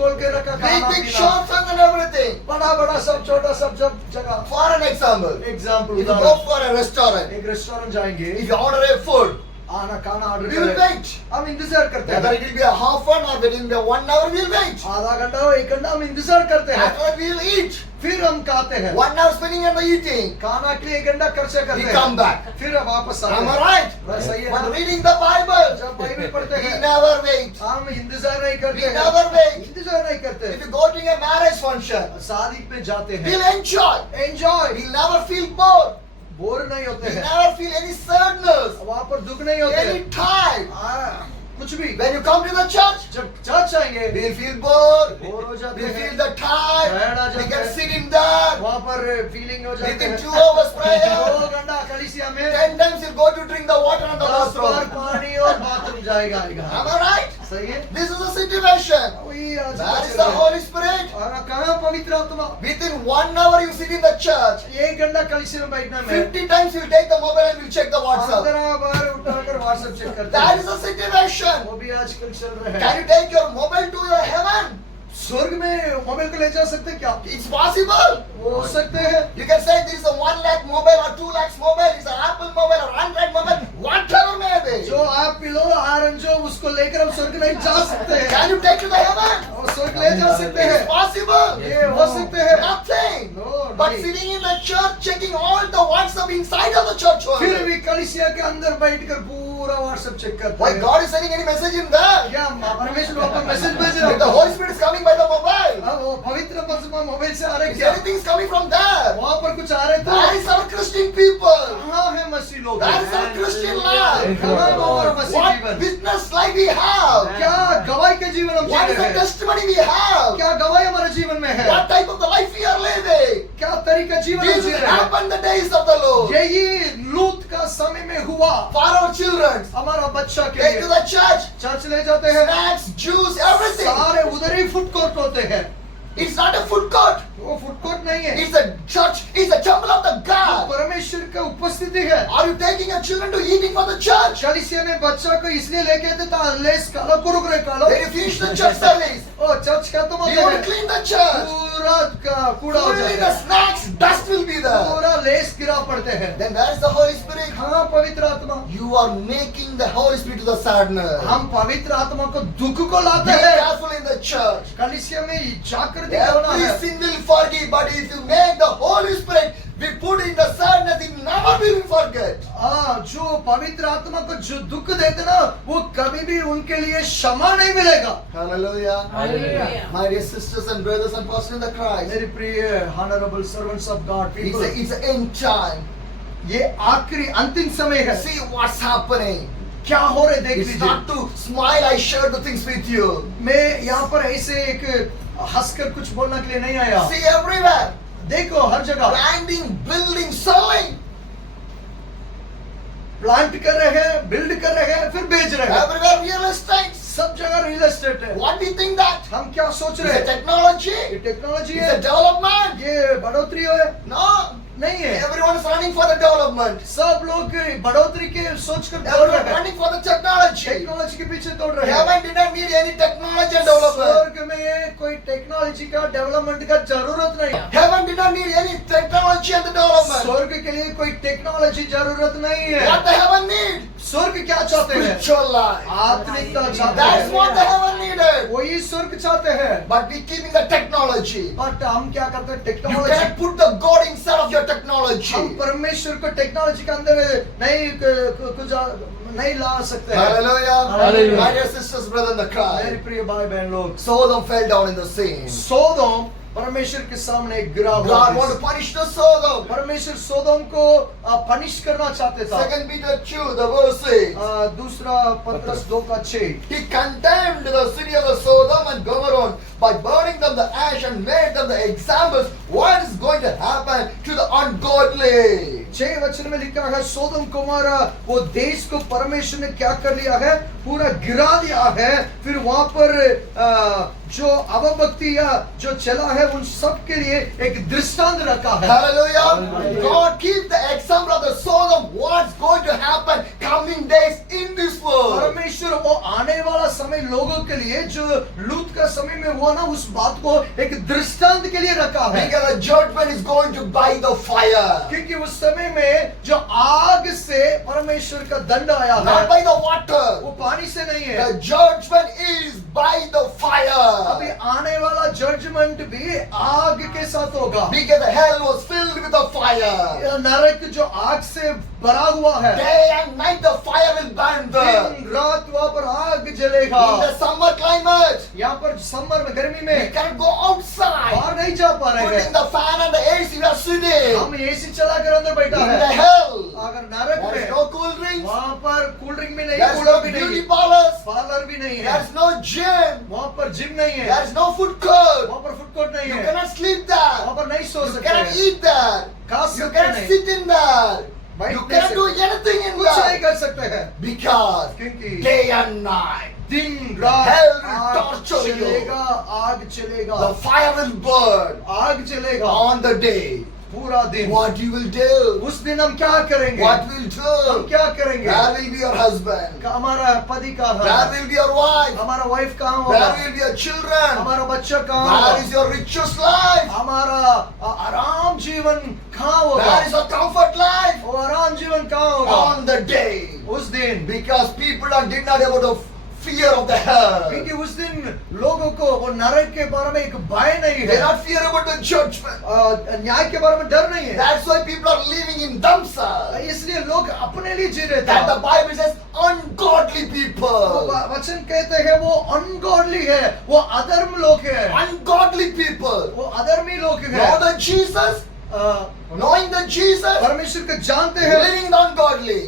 खोल के रखा, big खाना big पीना, shops and everything. बड़ा बड़ा सब छोटा सब जगह। For an example, example, if you go for a restaurant, एक रेस्टोरेंट जाएंगे, if you order a food, खाना ऑर्डर we will करें, wait. हम इंतजार करते Whether हैं, it will be a half an hour, whether it will be a 1 hour, we will wait. आधा घंटा हो 1 घंटा हम इंतजार करते हैं, After that we will eat. फिर हम खाते हैं, 1 hour spending on the eating. खाना के लिए 1 घंटा खर्चा We करते come हैं, back. फिर हम वापस आते Am I हैं। right? बस सही है When ना? reading the Bible, जब बाइबल पढ़ते we हैं, never wait. हम इंतजार नहीं We करते हैं, never wait. इंतजार नहीं करते, If you go to a marriage function, शादी पे जाते हैं, we'll enjoy. Enjoy, We'll never feel bored. Bore नहीं होते We'll हैं, never feel any sadness, वहाँ पर दुख नहीं होते any हैं, time. कुछ भी। When you come to the church, जब चर्च आएंगे, we'll feel bored. बोर हो जाते We हैं, feel the time. We can sit in there. वहाँ पर फीलिंग हो जाते Within हैं, 2 hours prayer, 2 घंटा कलीसिया में 10 times you'll go to drink the water and the 10 bar bathroom. पानी और बाथरूम जाएगा आएगा। Am I right? सही है? This is the situation. वही आज That is चल the रहा है। Holy Spirit. और कहाँ पवित्र आत्मा? Within 1 hour you sit in the church. 1 घंटा कलीसिया में बैठना में 50 times you'll take the mobile and you'll check the WhatsApp. 15 बार उठाकर व्हाट्सएप चेक करते That हैं। is the situation. वो भी आजकल चल रहा Can है। you take your mobile to your heaven? स्वर्ग में मोबाइल को ले जा सकते हैं क्या? It's possible. वो हो सकते हैं। You can say this is a 1 lakh mobile or 2 lakhs mobile. It's an Apple mobile or Android mobile. Whatever may be. जो आप पिलो आयरन जो उसको लेकर हम स्वर्ग नहीं जा सकते हैं। Can you take to the heaven? और स्वर्ग ले जा सकते It's हैं। possible. ये हो सकते हैं। Nothing. No, But नहीं। sitting in the church, checking all the WhatsApp inside of the church फिर only. भी कलीसिया के अंदर बैठकर पूरा व्हाट्सएप चेक करता Why है। God is sending any message in there? क्या परमेश्वर वहाँ पर मैसेज भेज If the रहा Holy Spirit is coming by the mobile, है? वो पवित्र आत्मा मोबाइल से आ रहे if क्या? anything is coming from there, वहाँ पर कुछ आ रहे तो that is our Christian people. कहाँ है मसीह लोग? That is our Christian life. कहाँ है हमारा मसीह What जीवन? witness life we have. क्या गवाही के जीवन हम What जी is the रहे हैं? testimony we have. क्या गवाही हमारे जीवन में है? What type of the life we are living. क्या तरीका जीवन हम This जी will रहे हैं? happen the days of the Lord. यही लूत का समय में हुआ। For our children, हमारा बच्चा के take to लिए the church, चर्च ले जाते हैं, snacks, juice, everything. सारे उधर ही फूड कोर्ट होते हैं। It's not a food court. वो फूड कोर्ट नहीं है, It's a church. It's a temple of the वो God. परमेश्वर का उपस्थिति है। Are you taking your children to eating for the church? कलीसिया में बच्चा को इसलिए लेके आते ता लेस कालो कुरुकुरे कालो। When you finish the church service, ओ चर्च का तो you want to मतलब clean the church. पूरा का कूड़ा हो Only जाता the है, snacks, dust will be there. पूरा लेस गिरा पड़ते हैं। Then where is the Holy Spirit? हाँ पवित्र आत्मा, You are making the Holy Spirit to the sadness. हम पवित्र आत्मा को दुख को Be लाते हैं। careful in the church. कलीसिया में जाकर दिखाना Every है। sin will forgive, but if you make the Holy Spirit be put in the sadness, it never will forget. जो पवित्र आत्मा को जो दुख देते ना, वो कभी भी उनके लिए क्षमा नहीं मिलेगा। Hallelujah. Hallelujah. My dear sisters and brothers and pastors in the Christ. मेरी प्रिय honorable servants of God It's people, it's an end time. ये आखिरी अंतिम समय है। See what's happening. क्या हो रहे देख It's लीजिए। not to smile, I share the things with you. मैं यहाँ पर ऐसे एक हंसकर कुछ बोलने के लिए नहीं आया। See everywhere. देखो हर जगह Branding, building, selling. प्लांट कर रहे हैं, बिल्ड कर रहे हैं, फिर बेच रहे हैं। Everywhere real estate. सब जगह रियल एस्टेट है। What do you think that? हम क्या सोच It's रहे a हैं? technology? ये टेक्नोलॉजी It's है, a development? ये बढ़ोतरी है? No. नहीं है। Everyone is running for the development. सब लोग बढ़ोतरी के सोच कर दौड़ Everyone रहे हैं, running for the technology. Technology के पीछे दौड़ रहे हैं। Heaven did not need any technology and development. स्वर्ग में कोई टेक्नोलॉजी का डेवलपमेंट का जरूरत नहीं। Heaven did not need any technology and development. स्वर्ग के लिए कोई टेक्नोलॉजी जरूरत नहीं है। What the heaven need? स्वर्ग क्या चाहते हैं? Spiritual life. आत्मिकता चाहते That's what the हैं। heaven needed. वही स्वर्ग चाहते हैं। But we keeping the technology. But हम क्या करते हैं? You technology, cannot put the God inside of your technology. हम परमेश्वर को टेक्नोलॉजी के अंदर कुछ नहीं ला सकते हैं। Hallelujah. Hallelujah. My dear sisters, brother in the मेरे Christ. प्रिय भाई बहन लोग, Sodom fell down in the sin. सोदोम परमेश्वर के सामने गिरा हुआ God था। wanted to punish the Sodom. परमेश्वर सोदोम को पनिश करना चाहते था। 2 Peter 2, the verse 6. दूसरा पत्रस 2:6। He condemned the city of the Sodom and Gomorrah by burning them the ash and made them the examples what is going to happen to the ungodly. 6 वचन में लिखा है, सोदम कुमारा वो देश को परमेश्वर ने क्या कर लिया है? पूरा गिरा दिया है। फिर वहां पर जो अवभक्ति या जो चला है उन सब के लिए एक दृष्टांत रखा है। Hallelujah. God keep the example of the Sodom what's going to happen coming days in this world. परमेश्वर वो आने वाला समय लोगों के लिए जो लूत का समय में हुआ ना, उस बात को एक दृष्टांत के लिए रखा है। Because the judgment is going to by the fire. क्योंकि उस समय में जो आग से परमेश्वर का दंड आया Not है, by the water. वो पानी से नहीं है। The judgment is by the अभी fire. आने वाला जजमेंट भी आग के साथ होगा। Because the hell was filled with the fire. नरक जो आग से भरा हुआ है, Day and night the fire will burn there. दिन रात वहाँ पर आग जलेगा। In the summer climate, यहाँ पर समर में, गर्मी we में cannot go outside. बाहर नहीं जा पा रहे Putting हैं। the fan and the AC, we are sitting. हम एसी चलाकर अंदर बैठा In the है। hell, अगर नरक there is में no cool drinks, वहाँ पर कूल ड्रिंक भी नहीं, there is कूलर no भी beauty नहीं, parlors, पार्लर भी नहीं there है, is no gym, वहाँ पर जिम नहीं है, there is no food court. वहाँ पर फूड कोर्ट नहीं You है, cannot sleep वहाँ there. पर नहीं सो You सकते cannot हैं, eat there. खा You सकते cannot नहीं, sit in there. बैठ You नहीं cannot do सकते, anything in कुछ नहीं there. कर सकते हैं, Because क्योंकि day and night, दिन रात Hell will आग torture you. चलेगा, आग चलेगा, the fire will burn आग चलेगा on the day. पूरा दिन। What you will do? उस दिन हम क्या करेंगे? What will हम do? क्या करेंगे? Where will be your husband? हमारा पति कहाँ Where है? will be your wife? हमारा वाइफ कहाँ Where होगा? will be your children? हमारा बच्चा कहाँ Where होगा? is your richest life? हमारा आराम जीवन कहाँ होगा? Where is your comfort life? वो आराम जीवन कहाँ होगा? On the day. उस दिन Because people did not able to fear of the hell. क्योंकि उस दिन लोगों को वो नरक के बारे में एक भय नहीं They है, not fear about the judgment. न्याय के बारे में डर नहीं है। That's why people are living in themselves. इसलिए लोग अपने लिए जी रहे That the थे। Bible says ungodly वो people. वचन कहते हैं वो अनगॉडली है, वो अधर्म लोग है, Ungodly people. वो अधर्मी लोग Know है। the Jesus, knowing the Jesus, परमेश्वर को जानते हैं, living the ungodly.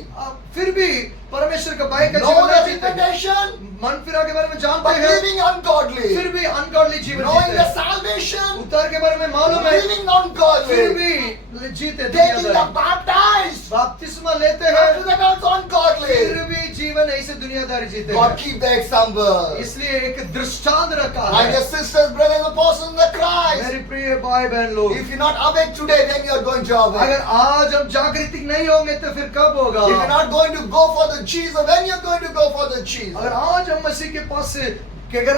फिर भी परमेश्वर का भय का Know जीवन the नहीं जीते। invitation, मन फिरा के बारे में जानते but हैं, living ungodly. फिर भी अनगॉडली जीवन Knowing जीते the हैं। salvation, उद्धार के बारे में मालूम है, living फिर ungodly. भी जीते Taking the दुनियादारी। baptized, बपतिस्मा लेते after हैं, that also फिर ungodly. भी जीवन ऐसे दुनियादारी जीते God हैं। keep the example. इसलिए एक दृष्टांत रखा My है। dear sisters, brothers, apostles in the Christ. मेरे प्रिय भाई बहन लोग, If you're not awake today, when you are going to awake. अगर आज हम जागृतिक नहीं होंगे तो फिर कब होगा? If you're not going to go for the Jesus, when you're going to go for the Jesus? अगर आज हम मसीह के पास से कि अगर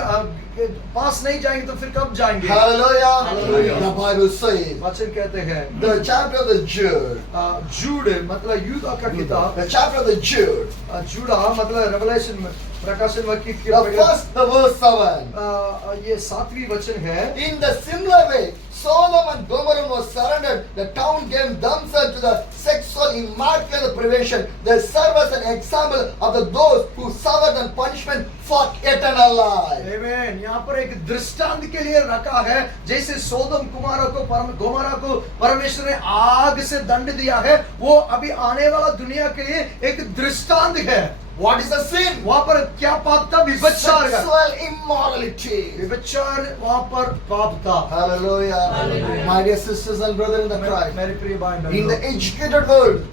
पास नहीं जाएंगे तो फिर कब जाएंगे? Hallelujah. Hallelujah. The Bible says, वचन कहते हैं the chapter of the Jude, जूड मतलब यूदा का किताब, the chapter of the Jude, Judah मतलब रेवलेशन में प्रकाशन वाक्य की the verse 7. ये 7वीं वचन है। In the similar way, Sodom and Gomorrah was surrendered. The town gave themselves to the sexual immorality and the prevention. They serve as an example of those who suffer the punishment for eternal life. आमीन। यहाँ पर एक दृष्टांत के लिए रखा है, जैसे सोदम गोमोरा को परमेश्वर ने आग से दंड दिया है, वो अभी आने वाला दुनिया के लिए एक दृष्टांत है। What is the sin? वहाँ पर क्या पाप था? विभचार का। Sexual immorality. विभचार वहाँ पर पाप था। Hallelujah. My dear sisters and brothers in the Christ. मेरे प्रिय भाई बहन In the लोग, educated world,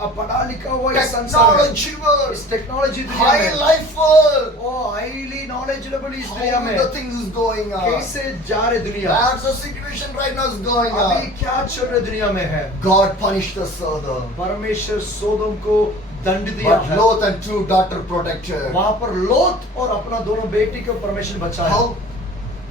अब पढ़ा लिखा हुआ इस संसार में, technology world, इस टेक्नोलॉजी दुनिया high में, life world, ओ हाईली नॉलेजेबल इस दुनिया how में the things is going on. कैसे जा रहे दुनिया, That's the situation right now is going अभी on. क्या चल रहा दुनिया में है? God punished the Sodom, परमेश्वर सोदोम को दंड दिया but है। Lot and two daughter protected. वहाँ पर लोत और अपना दोनों बेटी को परमेश्वर बचाया। How?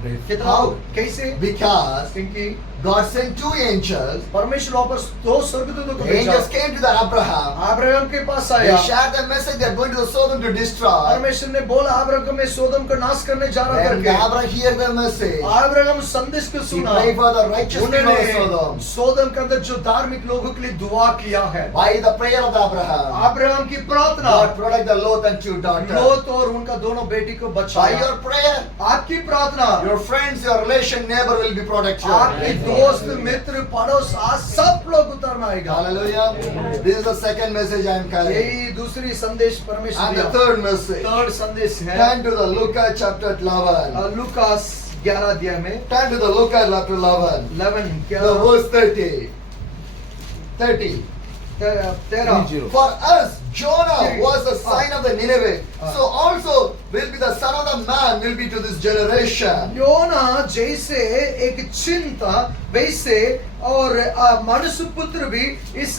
कितना? How? कैसे? Because क्योंकि God sent two angels. परमेश्वर वहाँ पर दो स्वर्गदूतों को The angels भेजा। came to the Abraham. Abraham के पास They आया। shared the message they are going to the Sodom to destroy. परमेश्वर ने बोला अब्राहम को मैं सोदम को नाश करने जा रहा When करके। Abraham heard the message, Abraham संदेश को he सुना। prayed for the righteous people of उन्होंने Sodom. सोदम के अंदर जो धार्मिक लोगों के लिए दुआ किया है, By the prayer of the Abraham, Abraham की प्रार्थना, God protect the Lot and two daughters. लोत और उनका दोनों बेटी को By बचाया। your prayer, आपकी प्रार्थना, your friends, your relation, neighbor will be protected. आपके दोस्त मित्र पड़ोस आज सब लोग उतर में आएगा। Hallelujah. This is the second message I am carrying. यही दूसरी संदेश परमेश्वर And the दिया। third message. थर्ड संदेश है Turn to the Luke chapter 11. Lucas 11 अध्याय में Turn to the Luke chapter 11. 11 The verse 30. 30. 13 For us, Jonah was the sign of the Nineveh. So also will be the son of the man will be to this generation. योना जैसे एक चिन्ह था वैसे और मनुष्य पुत्र भी इस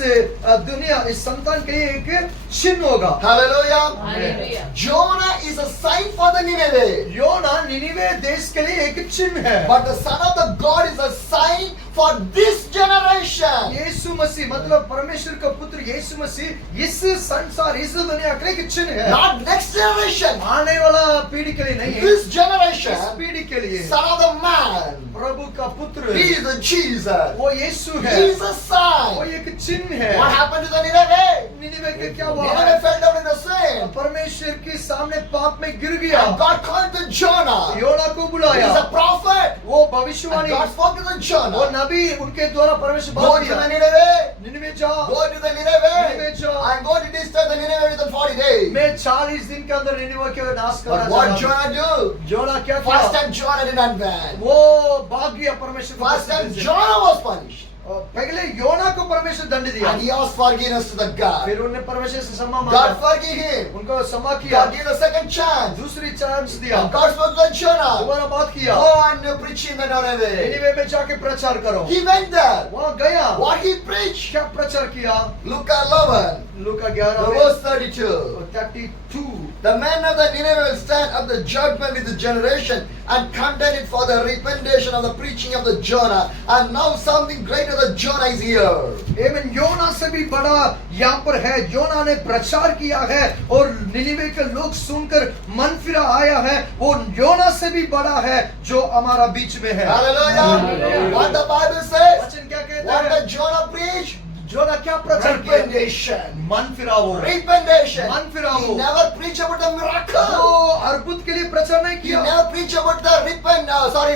दुनिया इस संतान के लिए एक चिन्ह होगा। Hallelujah. Hallelujah. Jonah is a sign for the Nineveh. योना निनिवे देश के लिए एक चिन्ह है। But the son of the God is a sign for this generation. यीशु मसीह मतलब परमेश्वर का पुत्र यीशु मसीह इस संसार इस दुनिया के लिए एक चिन्ह है। Not next generation. आने वाला पीढ़ी के लिए नहीं है, This इस generation. पीढ़ी के लिए। Son of the man. प्रभु का पुत्र He is the Jesus. वो यीशु है, He is a वो sign. एक चिन्ह है। What happened to the Nineveh? निनिवे के क्या हुआ? Nineveh fell down in the sin. परमेश्वर के सामने पाप में गिर गया। And God called to Jonah. योना को He बुलाया, is a prophet. वो And भविष्यवाणी, God spoke to the वो Jonah. नबी उनके द्वारा परमेश्वर Go बात to the किया। Nineveh. निनिवे जाओ, Go to the Nineveh. निनिवे जाओ। I'm going to destroy the Nineveh within 40 days. मैं 40 दिन के अंदर निनिवे के नाश करना But what चाहता हूँ। Jonah do? योना क्या First किया? time Jonah did not ban. वो भाग गया परमेश्वर की First time उपस्थिति से। Jonah was punished. पहले योना को परमेश्वर दंड दिया, And he asked forgiveness to the God. फिर उन्हें परमेश्वर से क्षमा God मांगा, forgave him. उनको क्षमा किया, God gave the second chance. दूसरी चांस दिया, And God spoke to Jonah. दोबारा बात किया, Go and preach in the Nineveh. निनिवे में जाके प्रचार करो। He went there. वहाँ गया, What he preached? क्या प्रचार किया? Luke 11, Luka the 11 verse 32. 32 The men of the Nineveh will stand up the judgment with the generation and contend it for the repentation of the preaching of the Jonah. And now something greater than Jonah is here. एवं योना से भी बड़ा यहाँ पर है। योना ने प्रचार किया है और निनिवे के लोग सुनकर मन फिरा आया है। वो योना से भी बड़ा है जो हमारा बीच में है। Hallelujah. What the Bible says? वचन क्या कहता What है? did Jonah preach? योना क्या प्रचार किया? Repentation. मन फिराओ। Repentation. मन फिराओ। He never preached about the miracle. वो अर्बुद के लिए प्रचार नहीं He किया। never preached about the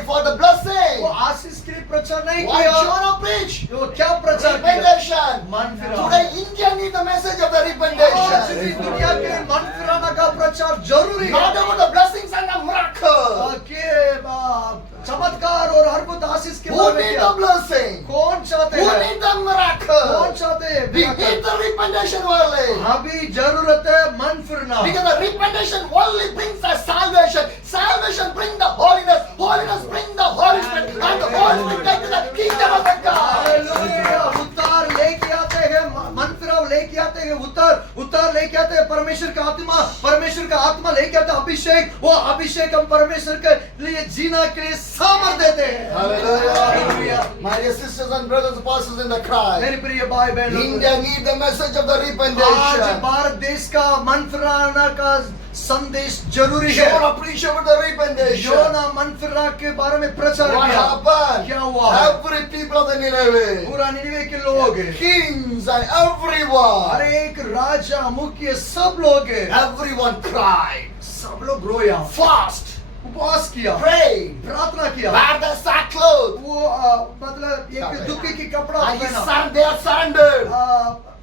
for the blessing. वो आशीष के लिए प्रचार नहीं What किया। Jonah preached? वो क्या प्रचार किया? Repentation. मन फिराओ। Today India need the message of the आज भी repentation. दुनिया के लिए मन फिराना का प्रचार जरूरी Not है। about the blessings and the miracle. चमत्कार और अर्बुद आशीष के Who बारे में need क्या? the blessing? कौन चाहते Who हैं? need the कौन miracle? चाहते हैं? We need the repentation only. अभी जरूरत है मन फिरना। Because the repentation only brings the salvation. Salvation brings the holiness. Holiness brings the Holy Spirit. And the Holy Spirit takes to the kingdom of the God. Hallelujah. उद्धार लेके आते हैं, मन फिराव लेके आते हैं, उद्धार लेके आते हैं परमेश्वर का आत्मा लेके आते हैं अभिषेक। वो अभिषेक हम परमेश्वर के लिए जीना के लिए सामर्थ देते हैं। Hallelujah. My dear sisters and brothers, apostles in the Christ. मेरे प्रिय भाई बहनों, India need the message of the आज repentation. भारत देश का मन फिराना का संदेश जरूरी है। Jonah preached about the repentation. योना मन फिरा के बारे में प्रचार What किया। happened? क्या हुआ है? Every people of the Nineveh, पूरा निनिवे के लोग, kings and everyone, हर एक राजा मुख्य सब लोग, everyone cried, सब लोग रोया, fast, उपवास किया, prayed, प्रार्थना किया। wear the sackcloth, वो मतलब एक दुखी की कपड़ा and पहना, they are surrendered.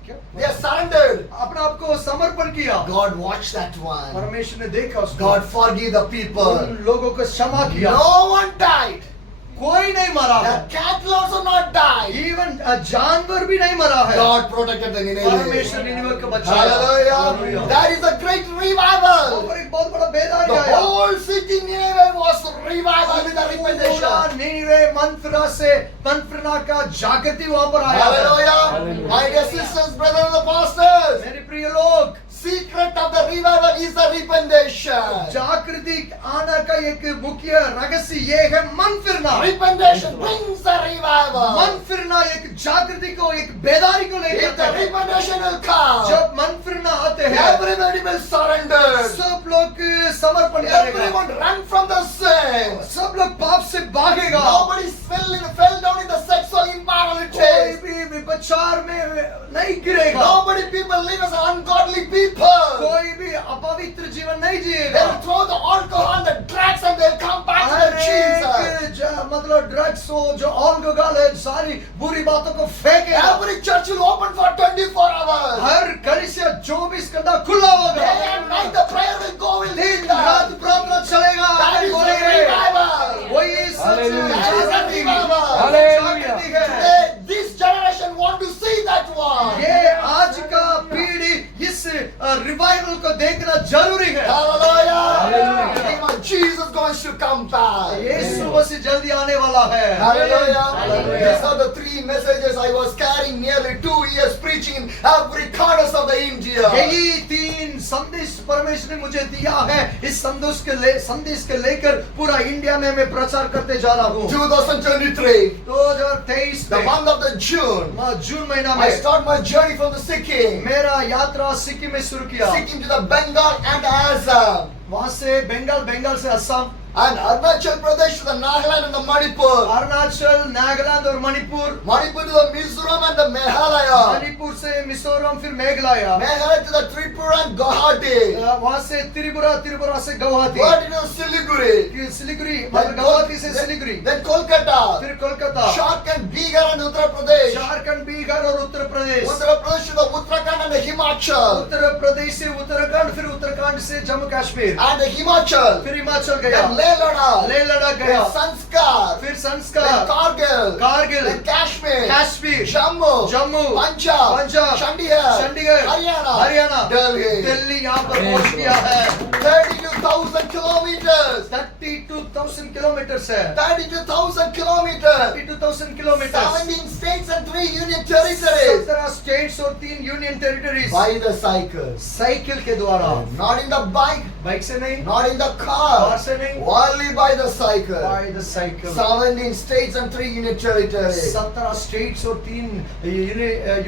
क्या? They are surrendered. अपने आप को समर्पण किया। God watched that one. परमेश्वर ने देखा उसको, God forgave the people. उन लोगों को क्षमा किया। No one died. कोई नहीं मरा है। The cattle also not died. Even जानवर भी नहीं मरा है। God protected the Nineveh. परमेश्वर निनिवे को बचाया। Hallelujah. That is a great revival. ऊपर एक बहुत बड़ा बेदारी The आया। whole city Nineveh was revived with the पूरा repentation. निनिवे मन फिरना का जागृति वहाँ पर आया है। Hallelujah. My dear sisters, brothers and pastors, मेरे प्रिय लोग, secret of the revival is the repentation. जागृति आना का एक मुख्य रहस्य ये है मन फिरना। Repentation brings the revival. मन फिरना एक जागृति को, एक बेदारी को लेकर If the आता है। repentation will come, जब मन फिरना आते हैं, everybody will surrender. सब लोग समर्पण करेगा, Everyone run from the sin. सब लोग पाप से भागेगा। Nobody fell down in the sexual कोई immorality. भी विपचार में नहीं गिरेगा। Nobody people live as ungodly people. कोई भी अपवित्र जीवन नहीं They जिएगा। will throw the alcohol, the drugs, and they'll come back to the Jesus. मतलब ड्रग्स हो, जो अल्कोहल है, सारी बुरी बातों को फेंकेगा। Every church will open for 24 hours. हर कलीसिया 24 घंटा खुला होगा। Day and night the prayer will go will lead दिन रात them. प्रार्थना चलेगा। That is the बोलेंगे। revival. वही Hallelujah. That is the revival. Hallelujah. जागृति है। Today, this generation want to see that one. ये आज का पीढ़ी इस रिवाइवल को देखना जरूरी है। Hallelujah. Hallelujah. Amen. Jesus going to come back. यीशु मसीह जल्दी आने वाला है। Hallelujah. These are the three messages I was carrying nearly 2 years preaching in every corner of the India. यही तीन संदेश परमेश्वर ने मुझे दिया है। इस संदेश के लेकर पूरा इंडिया में मैं प्रचार करते जा रहा हूँ। 2023, 2023 the में month of the June, जून महीना I में start my journey from the Sikkim, मेरा यात्रा सिक्किम में शुरू किया। Sikkim to the Bengal and Assam, वहाँ से बंगाल से Assam, and Arunachal Pradesh to the Nagaland and the Manipur, Arunachal, Nagaland और Manipur, Manipur to the Mizoram and the Meghalaya, Manipur से मिजोरम, फिर Meghalaya, Meghalaya to the Tripura and Guwahati, वहाँ से त्रिपुरा से Guwahati, Guwahati to Siliguri, Siliguri, मतलब गुवाहाटी से सिलीगुड़ी, then Kolkata, फिर Kolkata, Jharkhand, Bihar and Uttar Pradesh, Jharkhand, Bihar और Uttar Pradesh, Uttar Pradesh to the Uttarakhand and the Himachal, Uttar Pradesh से उत्तराखंड, फिर उत्तराखंड से Jammu Kashmir, and the Himachal, फिर हिमाचल गया, then Leh Ladakh, Leh Ladakh then गया, Sanskar, फिर then संस्कार, Kargil, Kargil, then Kashmir, Kashmir, Jammu, Jammu, Punjab, Punjab, Chandigarh, Chandigarh, Haryana, Haryana, Delhi. Delhi यहाँ पर पहुंच गया है। 30 to 32,000 kilometers. 32,000 kilometers है. 32,000 kilometers. 32,000 kilometers. 17 states and 3 union territories. 17 states और 3 union territories. By the cycle. Cycle के द्वारा. Not in the bike. Bike से नहीं. Not in the car car. से नहीं. Only by the cycle. By the cycle. 17 states and 3 union territories. 17 states और 3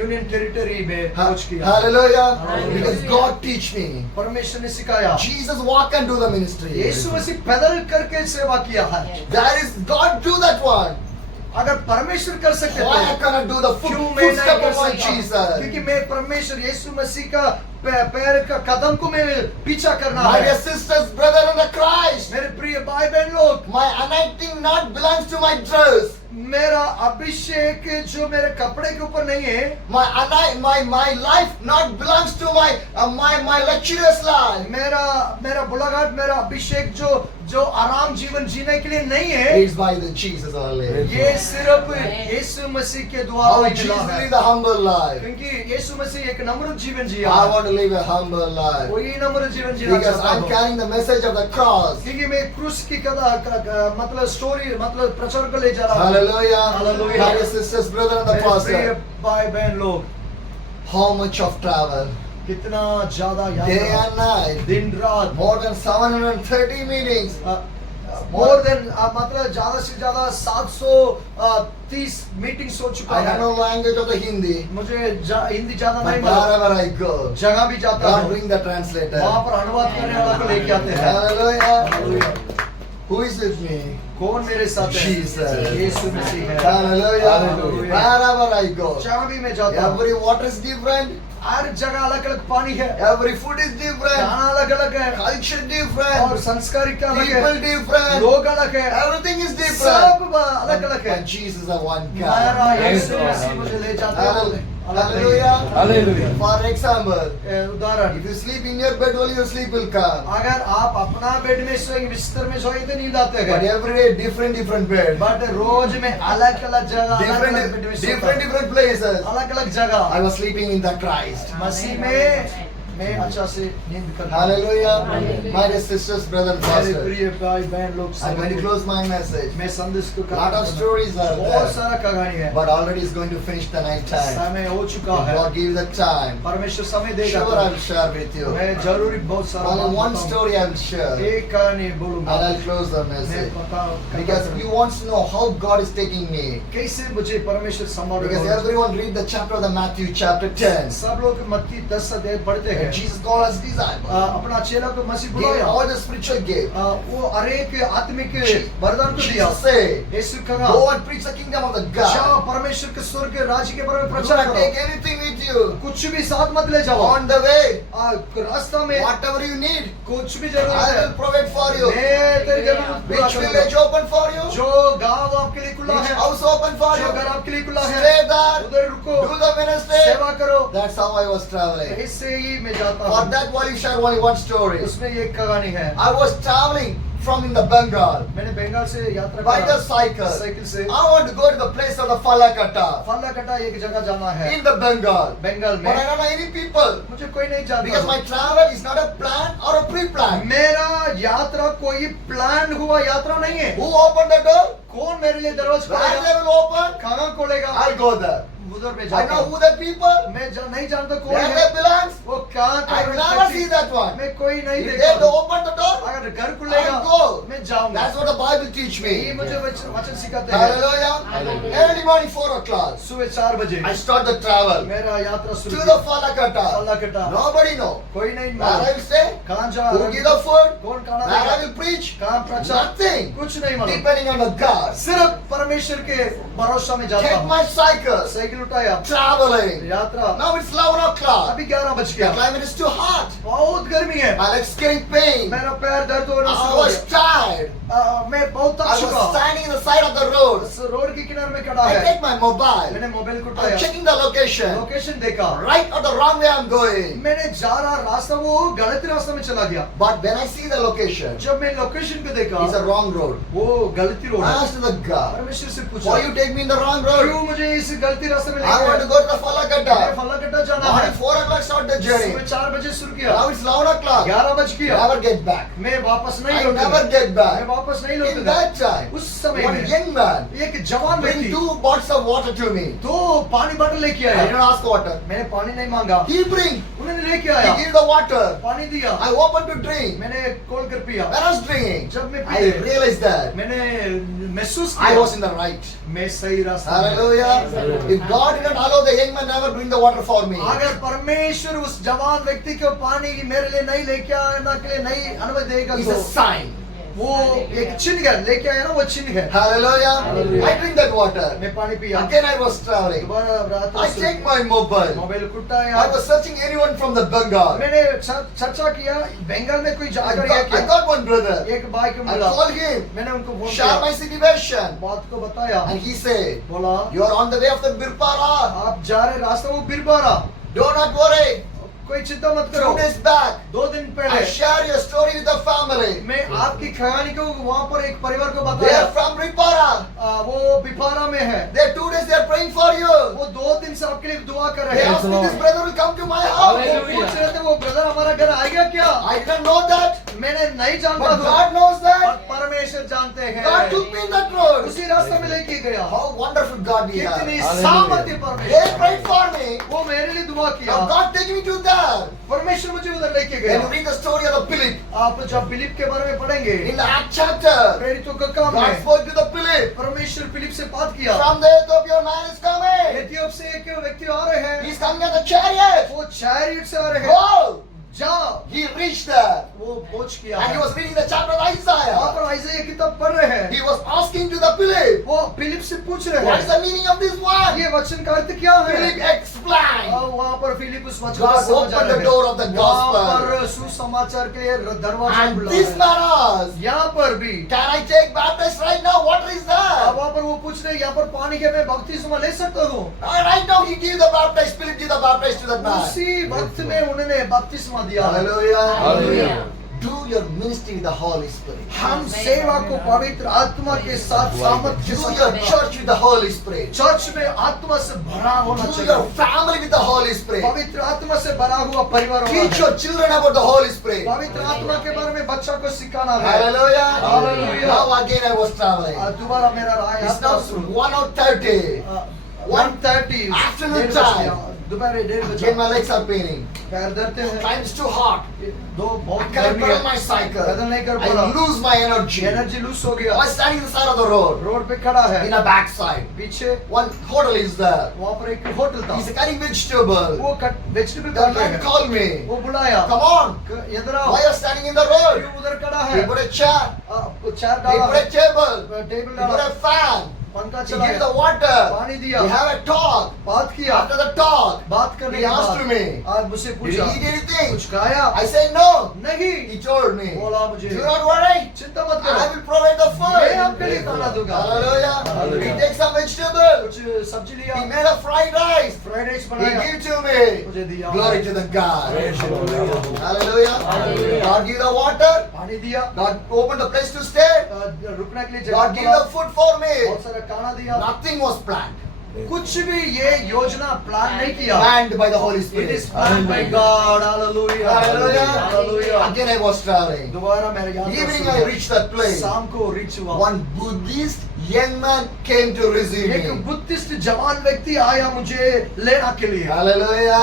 union territory में पहुंच किया. Hallelujah. Hallelujah. Because God teach me. परमेश्वर ने सिखाया. Jesus walk and do the ministry. यीशु मसीह पैदल करके सेवा किया है. That is God do that one. अगर परमेश्वर कर सकते Why I थे, cannot do the क्यों मैं नहीं footstep कर of my सकता? Jesus? क्योंकि मैं परमेश्वर यीशु मसीह का पैर का कदम को मैं पीछा करना My dear है. sisters, brother in the Christ. मेरे प्रिय भाई बहन लोग, My anointing not belongs to my dress. मेरा अभिषेक जो मेरे कपड़े के ऊपर नहीं है, My life not belongs to my luxurious life. मेरा बुलाघाट, मेरा अभिषेक जो आराम जीवन जीने के लिए नहीं है, It's by the Jesus only. ये सिर्फ यीशु मसीह के द्वारा How मिला Jesus है. live the humble life. क्योंकि यीशु मसीह एक नम्र जीवन जिया I है. want to live a humble life. वही नम्र जीवन जीना Because चाहता I'm हूँ. carrying the message of the cross. क्योंकि मैं क्रूस की कथा मतलब स्टोरी मतलब प्रचार को ले जा रहा हूँ. Hallelujah. Hallelujah. My dear sisters, brother and the मेरे प्रिय pastor. भाई बहन लोग, How much of travel? कितना ज्यादा Day यात्रा, and night. दिन रात, More than 730 meetings. More than मतलब ज्यादा से ज्यादा 730 मीटिंग्स हो चुका I don't है. know language of the Hindi. मुझे हिंदी ज्यादा But नहीं मालूम. wherever I go, जगह भी जाता God हूँ, bring the translator. वहाँ पर अनुवाद करने वाला को लेके आते हैं. Hallelujah. Hallelujah. Who is with me? कौन मेरे साथ है? Jesus. यीशु मसीह है. Hallelujah. Hallelujah. Wherever I go. जहाँ भी मैं जाता हूँ, Every water is different. हर जगह अलग अलग पानी है, Every food is different. खाना अलग अलग है, Culture और different. संस्कारिक अलग है, People different. लोग अलग है, Everything is different. सब अलग अलग है. And Jesus is one मेरा God. यीशु मसीह मुझे ले जाता है. अलग Hallelujah. Hallelujah. For example, उदाहरण, if you sleep in your bed, only your sleep will come. अगर आप अपना बेड में सोएंगे, बिस्तर में सोएंगे तो नींद आते But हैं. every day, different bed. But रोज में अलग अलग जगह, अलग अलग बेड में सोता हूं. Different places. अलग अलग जगह. I was sleeping in the Christ. मसीह में मैं अच्छा से नींद करता हूं. Hallelujah. My dear sisters, brother and मेरे pastor. प्रिय भाई बहन लोग, I'm going to close my message. मैं संदेश को Lot of stories are बहुत there. सारा कहानी है. But already is going to finish the night time. समय हो चुका If है. God gives the time. परमेश्वर समय देगा. Sure, I will share with you. मैं जरूरी बहुत सारा Only बात one बताऊंगा. story I will share. एक कहानी And बोलूंगा. I'll close the मैं message. बताऊं Because you want to know how God is taking me. कैसे मुझे परमेश्वर संभाल Because रहा है. everyone read the chapter of the Matthew chapter 10. सब लोग मत्ती 10 अध्याय पढ़ते हैं. And Jesus called us disciples. अपना चेला को मसीह Gave बुलाया. all the spiritual gift. वो हर एक आत्मिक वरदान को दिया. Jesus said, यीशु कहा, go and preach the kingdom of the जाओ God. परमेश्वर के स्वर्ग के राज्य के बारे में Do प्रचार not करो. take anything with you. कुछ भी साथ मत ले जाओ. On the way, रास्ता में whatever you need, कुछ भी जरूरत I है, will provide for you. मैं तेरी जरूरत पूरा Which करूंगा. village open for you? जो गांव आपके लिए खुला Which है, house open for जो you? घर आपके लिए खुला है, Stay there. उधर रुको, Do the ministry. सेवा करो. That's how I was traveling. ऐसे ही मैं जाता For हूँ. that one, you share only one story. उसमें ये कहानी है. I was traveling from in the Bengal मैंने बंगाल से यात्रा by the करा cycle. साइकिल से. I want to go to the place of the Falakata फालाकटा एक जगह जाना है in the Bengal. Bengal But I में. don't know any people मुझे कोई नहीं जानता. because my travel is not a plan or a pre-plan. मेरा यात्रा कोई प्लान हुआ यात्रा नहीं है. Who opened the door? कौन मेरे लिए दरवाजा Where खोलेगा? they will open? कहाँ खोलेगा? I'll go there. उधर में I जाता know हूँ. who the people, मैं नहीं जानता कौन where है. they belongs. वो कहाँ का I will never व्यक्ति- see that one. मैं कोई नहीं If देखता. they open the door, अगर घर खुलेगा I'll go. मैं जाऊंगा. that's what the Bible teach ये me. मुझे वचन सिखाते हैं. Hallelujah. Early morning 4 o'clock. सुबह 4 बजे I start the travel मेरा यात्रा to शुरू the की. Falakata. फालाकटा. Nobody know. कोई नहीं Where I मालूम. will stay, कहाँ जा who give the food, कौन खाना where I देगा, will preach, कहाँ प्रचार, nothing. कुछ नहीं मालूम. Depending on the God. सिर्फ परमेश्वर के भरोसा में जाता Take हूँ. my cycle, साइकिल उठाया, traveling. यात्रा. Now it's 11 o'clock. अभी 11 बज The गया. climate is too hot. बहुत गर्मी है. My legs getting pain. मेरा पैर दर्द होने I शुरू हो was गया. tired. मैं बहुत थक I चुका was हूँ। standing in the side of the road. उस रोड के किनारे में खड़ा I है। take my mobile. मैंने मोबाइल को I'm उठाया, checking the location. लोकेशन देखा, Right or the wrong way I'm going. मैंने जा रहा रास्ता वो गलत रास्ता में चला गया। But when I see the location, जब मैं लोकेशन को देखा, it's a wrong road. वो गलती रोड I है। asked the God, परमेश्वर से why पूछा, you take me in the wrong road? क्यों मुझे इस गलती रास्ते में ले I want to गए? go to the मैं Falakata. फलाकटा जाना है। Morning 4 o'clock start the journey. सुबह 4 बजे शुरू किया, Now it's 11 o'clock. 11 बज गया, Never get back. मैं वापस नहीं I लौटा। never get मैं back. वापस नहीं In लौटा। that time, उस समय one में young man एक जवान bring व्यक्ति 2 bottles of water to me. 2 पानी बॉटल लेके I आया। didn't ask water. मैंने पानी नहीं मांगा, He bring. उन्होंने लेके He आया, give the water. पानी दिया, I opened to drink. मैंने खोल कर पिया। When I was drinking, जब मैं I realized that मैंने महसूस I किया was in the right. मैं सही रास्ते में। Hallelujah. If God didn't allow the young man never bring the water for me. अगर परमेश्वर उस जवान व्यक्ति को पानी मेरे लिए नहीं लेके आने के लिए नहीं अनुमति देगा It's तो a sign. वो एक चिन्ह है, लेके आया ना वो चिन्ह है। Hallelujah. Hallelujah. I drink that water. मैं पानी पिया। Again I was traveling. दोबारा रात I take my mobile. Mobile कुटाया। I was searching anyone from the Bengal. मैंने चर्चा किया, बंगाल में कोई I जानकारी है got, I क्या? got one brother. एक भाई को I मिला, called him. मैंने उनको फोन Share my किया, situation. बात को बताया, And he said, बोला you are on the way of the Birpara. आप जा रहे रास्ता वो बिरबारा, Do not worry. कोई चिंता मत 2 करो। days back, 2 दिन I पहले share your story with the family. मैं आपकी कहानी को वहाँ पर एक परिवार को They बताया। are from Birpara. वो बिपारा में है। They 2 days they are praying for you. वो 2 दिन से आपके लिए दुआ कर They रहे asked हैं। me, this brother will come to my house. वो पूछ रहे थे वो ब्रदर हमारा घर आएगा क्या? I didn't know that. मैंने नहीं जानता But था, God knows और that. परमेश्वर जानते हैं। God took me in that road. उसी रास्ते में लेके गया। How wonderful God we have. कितनी Hallelujah. सामर्थ्य They परमेश्वर। prayed for me. वो मेरे लिए दुआ किया। Now God take me to there. परमेश्वर मुझे उधर लेके When you गया। read the story of the Philip, आप जब फिलिप के बारे में पढ़ेंगे, in the Act chapter, प्रेरितों का काम God है, spoke to the Philip. परमेश्वर फिलिप से बात किया। From the Ethiopian man is coming. एथियोप से एक व्यक्ति आ रहे हैं, He's coming on the chariot. वो चैरियट से आ रहे हैं। Go. जाओ। He reached there. वो पहुंच किया And he है। was reading the chapter of वहाँ Isaiah. पर आइज़ाया किताब पढ़ रहे हैं। He was asking to the Philip, वो फिलिप से पूछ रहे what is हैं, the meaning of this one? ये वचन का अर्थ क्या है? Philip explained. और वहाँ पर फिलिप उस वचन God को समझ opened the रहे door of the हैं। वहाँ gospel. पर सुसमाचार के लिए दरवाजा And खुला this है। man asked, यहाँ पर भी can I take baptized right now? Water is there. वहाँ पर वो पूछ रहे हैं, यहाँ पर पानी के मैं बपतिस्मा ले सकता हूँ? Right now he gave the baptized, Philip gave the baptized to that man. उसी वक्त में उन्होंने बपतिस्मा दिया। Hallelujah. Hallelujah. Do your ministry with the Holy Spirit. हम सेवा को पवित्र आत्मा के साथ सामर्थ्य Do के your साथ church with the Holy Spirit. Church में आत्मा से भरा होना Do चाहिए। your family with the Holy Spirit. पवित्र आत्मा से भरा हुआ परिवार होना Teach चाहिए। your children about the Holy Spirit. पवित्र आत्मा के बारे में बच्चों को सिखाना है। Hallelujah. Hallelujah. Now again I was traveling. दोबारा मेरा राह It's यात्रा now शुरू। 1:30. 1:30 Afternoon 1:30 time. दोपहर 1:30 बजे Again my legs are paining. पैर दर्द है। Time is too hot. दो I बहुत can't गर्मी pedal है। my cycle. पैदल नहीं कर पा I रहा। lose my energy. Energy lose हो I गया। was standing on the side of the road. Road पे खड़ा है। In a backside. पीछे One hotel is there. वहाँ पर एक होटल था। He's cutting vegetable. वो वेजिटेबल The काट रहे man हैं। called me. वो बुलाया। Come on. इधर आओ। Why are you standing in the road? क्यों उधर खड़ा He है? put a chair. चार He डाला put a है। table. टेबल He put डाला। a fan. पंखा He gave चलाया। the water. पानी दिया। We have a talk. बात किया। After the talk, बात करने he के asked बाद me, आज मुझसे did पूछा, you eat anything? कुछ खाया? I said no. नहीं। He told me, बोला मुझे, do not worry. चिंता मत I करो, will provide the मैं आपके food. लिए खाना दूंगा। Hallelujah. Hallelujah. He takes some vegetable. कुछ सब्जी लिया, He made a fried rice. Fried rice He बनाया, gave to me. मुझे दिया। Glory to the God. Hallelujah. Hallelujah. Hallelujah. God give the water. पानी दिया, God opened the place to stay. रुकने के लिए God जगह gave the बोला, food for me. बहुत सारा खाना दिया। Nothing was planned. कुछ भी ये योजना प्लान नहीं किया। Planned by the Holy It Spirit. is planned by God. Hallelujah. Hallelujah. Hallelujah. Again I was traveling. दोबारा मेरा यात्रा Evening शुरू I हुआ। reached that place. शाम को रिच हुआ। One Buddhist young man came to receive एक me. बुद्धिस्ट जवान व्यक्ति आया मुझे लेना के लिए। Hallelujah.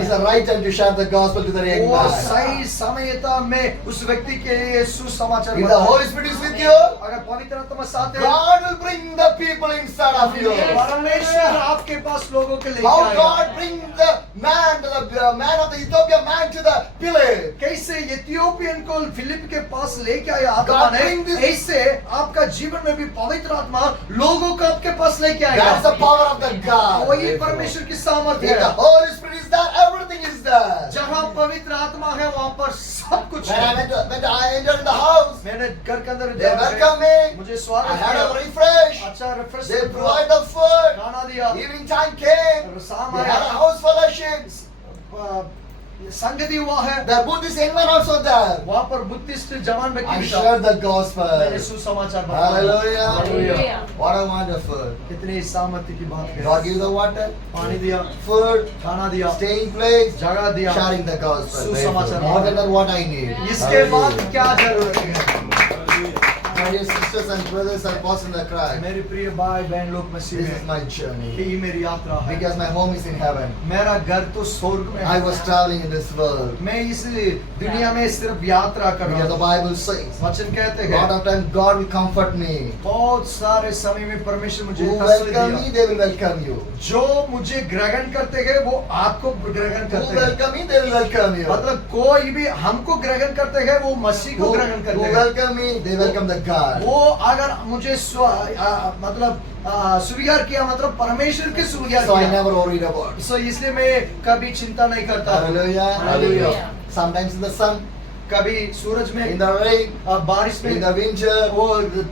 It's the right time to share the gospel to the young वो man. सही समयता में उस व्यक्ति के लिए सुसमाचार If the बताया। Holy Spirit is with you, अगर पवित्र आत्मा साथ है, God will bring the people inside of you. परमेश्वर आपके पास लोगों के लिए How आएगा। God bring the man of the Ethiopian man to the pillar. कैसे इथियोपियन को फिलिप के पास लेके आया आत्मा God ने, bring this- ऐसे आपका जीवन में भी पवित्र आत्मा लोगों को आपके पास लेके That is आएगा। the power power of the God. वही परमेश्वर की सामर्थ्य If the है। Holy Spirit is there, everything is there. जहाँ पवित्र आत्मा है वहाँ पर सब कुछ When I है। when I entered in the house, मैंने घर के अंदर they welcome me. मुझे I स्वागत had a किया, refresh. अच्छा refresh They provide the food. खाना दिया, Evening time came. शाम We had a आया, house fellowship. संगति हुआ है। The Buddhist young man also there. वहाँ पर बुद्धिस्ट जवान व्यक्ति I भी था। shared the मैंने gospel. सुसमाचार बताया। Hallelujah. Hallelujah. What a wonderful. कितनी सामर्थ्य की बात है। God give the water, पानी दिया, food, खाना दिया, staying place, जगह दिया। sharing the gospel. सुसमाचार More than that, what I need. इसके बाद क्या जरूरत है? My dear sisters and brothers are passing the cry. मेरे प्रिय भाई बहन लोग मसीह This is में, my journey. ये मेरी यात्रा है। Because my home is in heaven. मेरा घर तो स्वर्ग में I है। was traveling in this world. मैं इस दुनिया में सिर्फ यात्रा कर Because the रहा हूँ। Bible says, वचन कहते lot हैं of time God will comfort me. बहुत सारे समय में परमेश्वर मुझे Who तसल्ली welcome me, दिया। they will welcome you. जो मुझे ग्रहण करते हैं वो आपको ग्रहण Who करते हैं। welcome me, they will welcome you. मतलब कोई भी हमको ग्रहण करते हैं वो मसीह को Who, ग्रहण who करते हैं। welcome me, they welcome the God. वो अगर मुझे मतलब स्वीकार किया मतलब परमेश्वर के स्वीकार So I किया। never worried about. सो इसलिए मैं कभी चिंता नहीं करता। Hallelujah. Hallelujah. Sometimes in the sun, कभी सूरज in में, the rain, बारिश in में, the winter, वो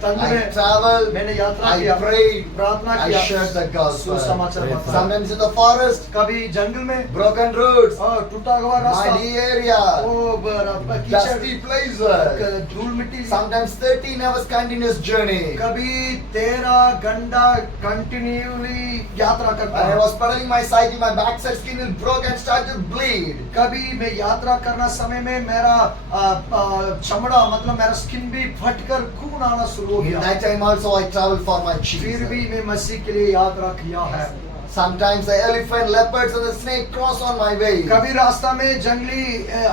ठंड I में travel, मैंने यात्रा I किया, prayed, प्रार्थना I किया, shared the gospel. सुसमाचार बताया। Sometimes in the forest, कभी जंगल में broken roads, और टूटा हुआ रास्ता, muddy area, वो कीचड़, dusty places. धूल मिट्टी, Sometimes 13 hours continuous journey. कभी 13 घंटा कंटिन्यूली यात्रा करता When I है। was pedaling my cycle, my backside skin will broke and started to bleed. कभी मैं यात्रा करना समय में मेरा चमड़ा मतलब मेरा स्किन भी फटकर खून आना शुरू हो In गया। that time also I traveled for my फिर भी Jesus. मैं मसीह के लिए यात्रा किया है। Sometimes the elephant, leopards and the snake cross on my way. कभी रास्ता में जंगली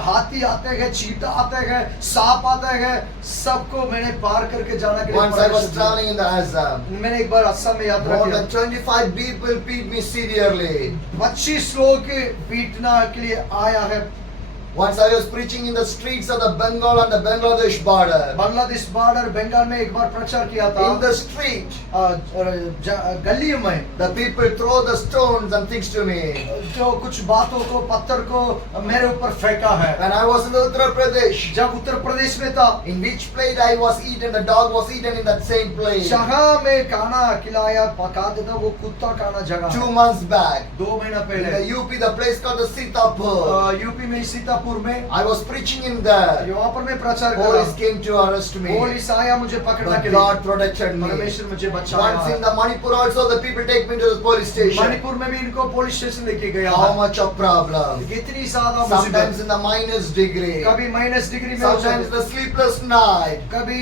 हाथी आते हैं, चीता आते हैं, सांप आते हैं, सबको मैंने पार करके जाना के लिए Once I was परमेश्वर traveling in the Assam. दिया। मैंने एक बार असम में यात्रा More किया। than 25 people beat me severely. 25 लोग के पीटना के लिए आया है। Once I was preaching in the streets of the Bengal and the Bangladesh border. Bangladesh border Bengal में एक बार प्रचार किया था। In the street, गली में the people throw the stones and things to me. जो कुछ बातों को पत्थर को मेरे ऊपर फेंका है। When I was in Uttar Pradesh, जब उत्तर प्रदेश में था, in which plate I was eaten, the dog was eaten in that same plate. जहाँ में खाना खिलाया पका देता वो कुत्ता खाना जगह 2 है। months back, 2 महीना in the पहले UP, the place called the Sitapur. UP में सीतापुर में I was preaching in there. वहाँ पर मैं प्रचार कर Police रहा came to arrest me. Police आया मुझे पकड़ने But के God लिए। protected me. परमेश्वर मुझे Once बचाया। in the Manipur also, the people take me to the police station. Manipur में भी इनको पुलिस स्टेशन लेके गया। How much of problem? कितनी ज्यादा Sometimes मुसीबत। in the minus degree. कभी माइनस डिग्री में हो Sometimes जाए, the sleepless night. कभी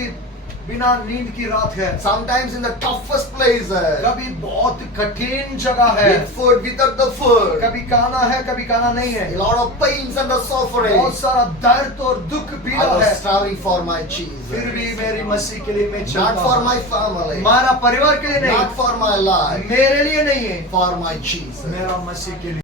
बिना नींद की रात है, Sometimes in the toughest places. कभी बहुत कठिन जगह है, With food, without the food. कभी खाना है कभी खाना नहीं A है, lot of pains and the suffering. बहुत सारा दर्द और दुख I पीड़ा है। was traveling for my फिर Jesus. भी मेरी मसीह के लिए मैं Not चलता for हूँ। my family. हमारा परिवार के लिए Not नहीं, for my life. मेरे लिए नहीं है, For my Jesus. मेरा मसीह के लिए।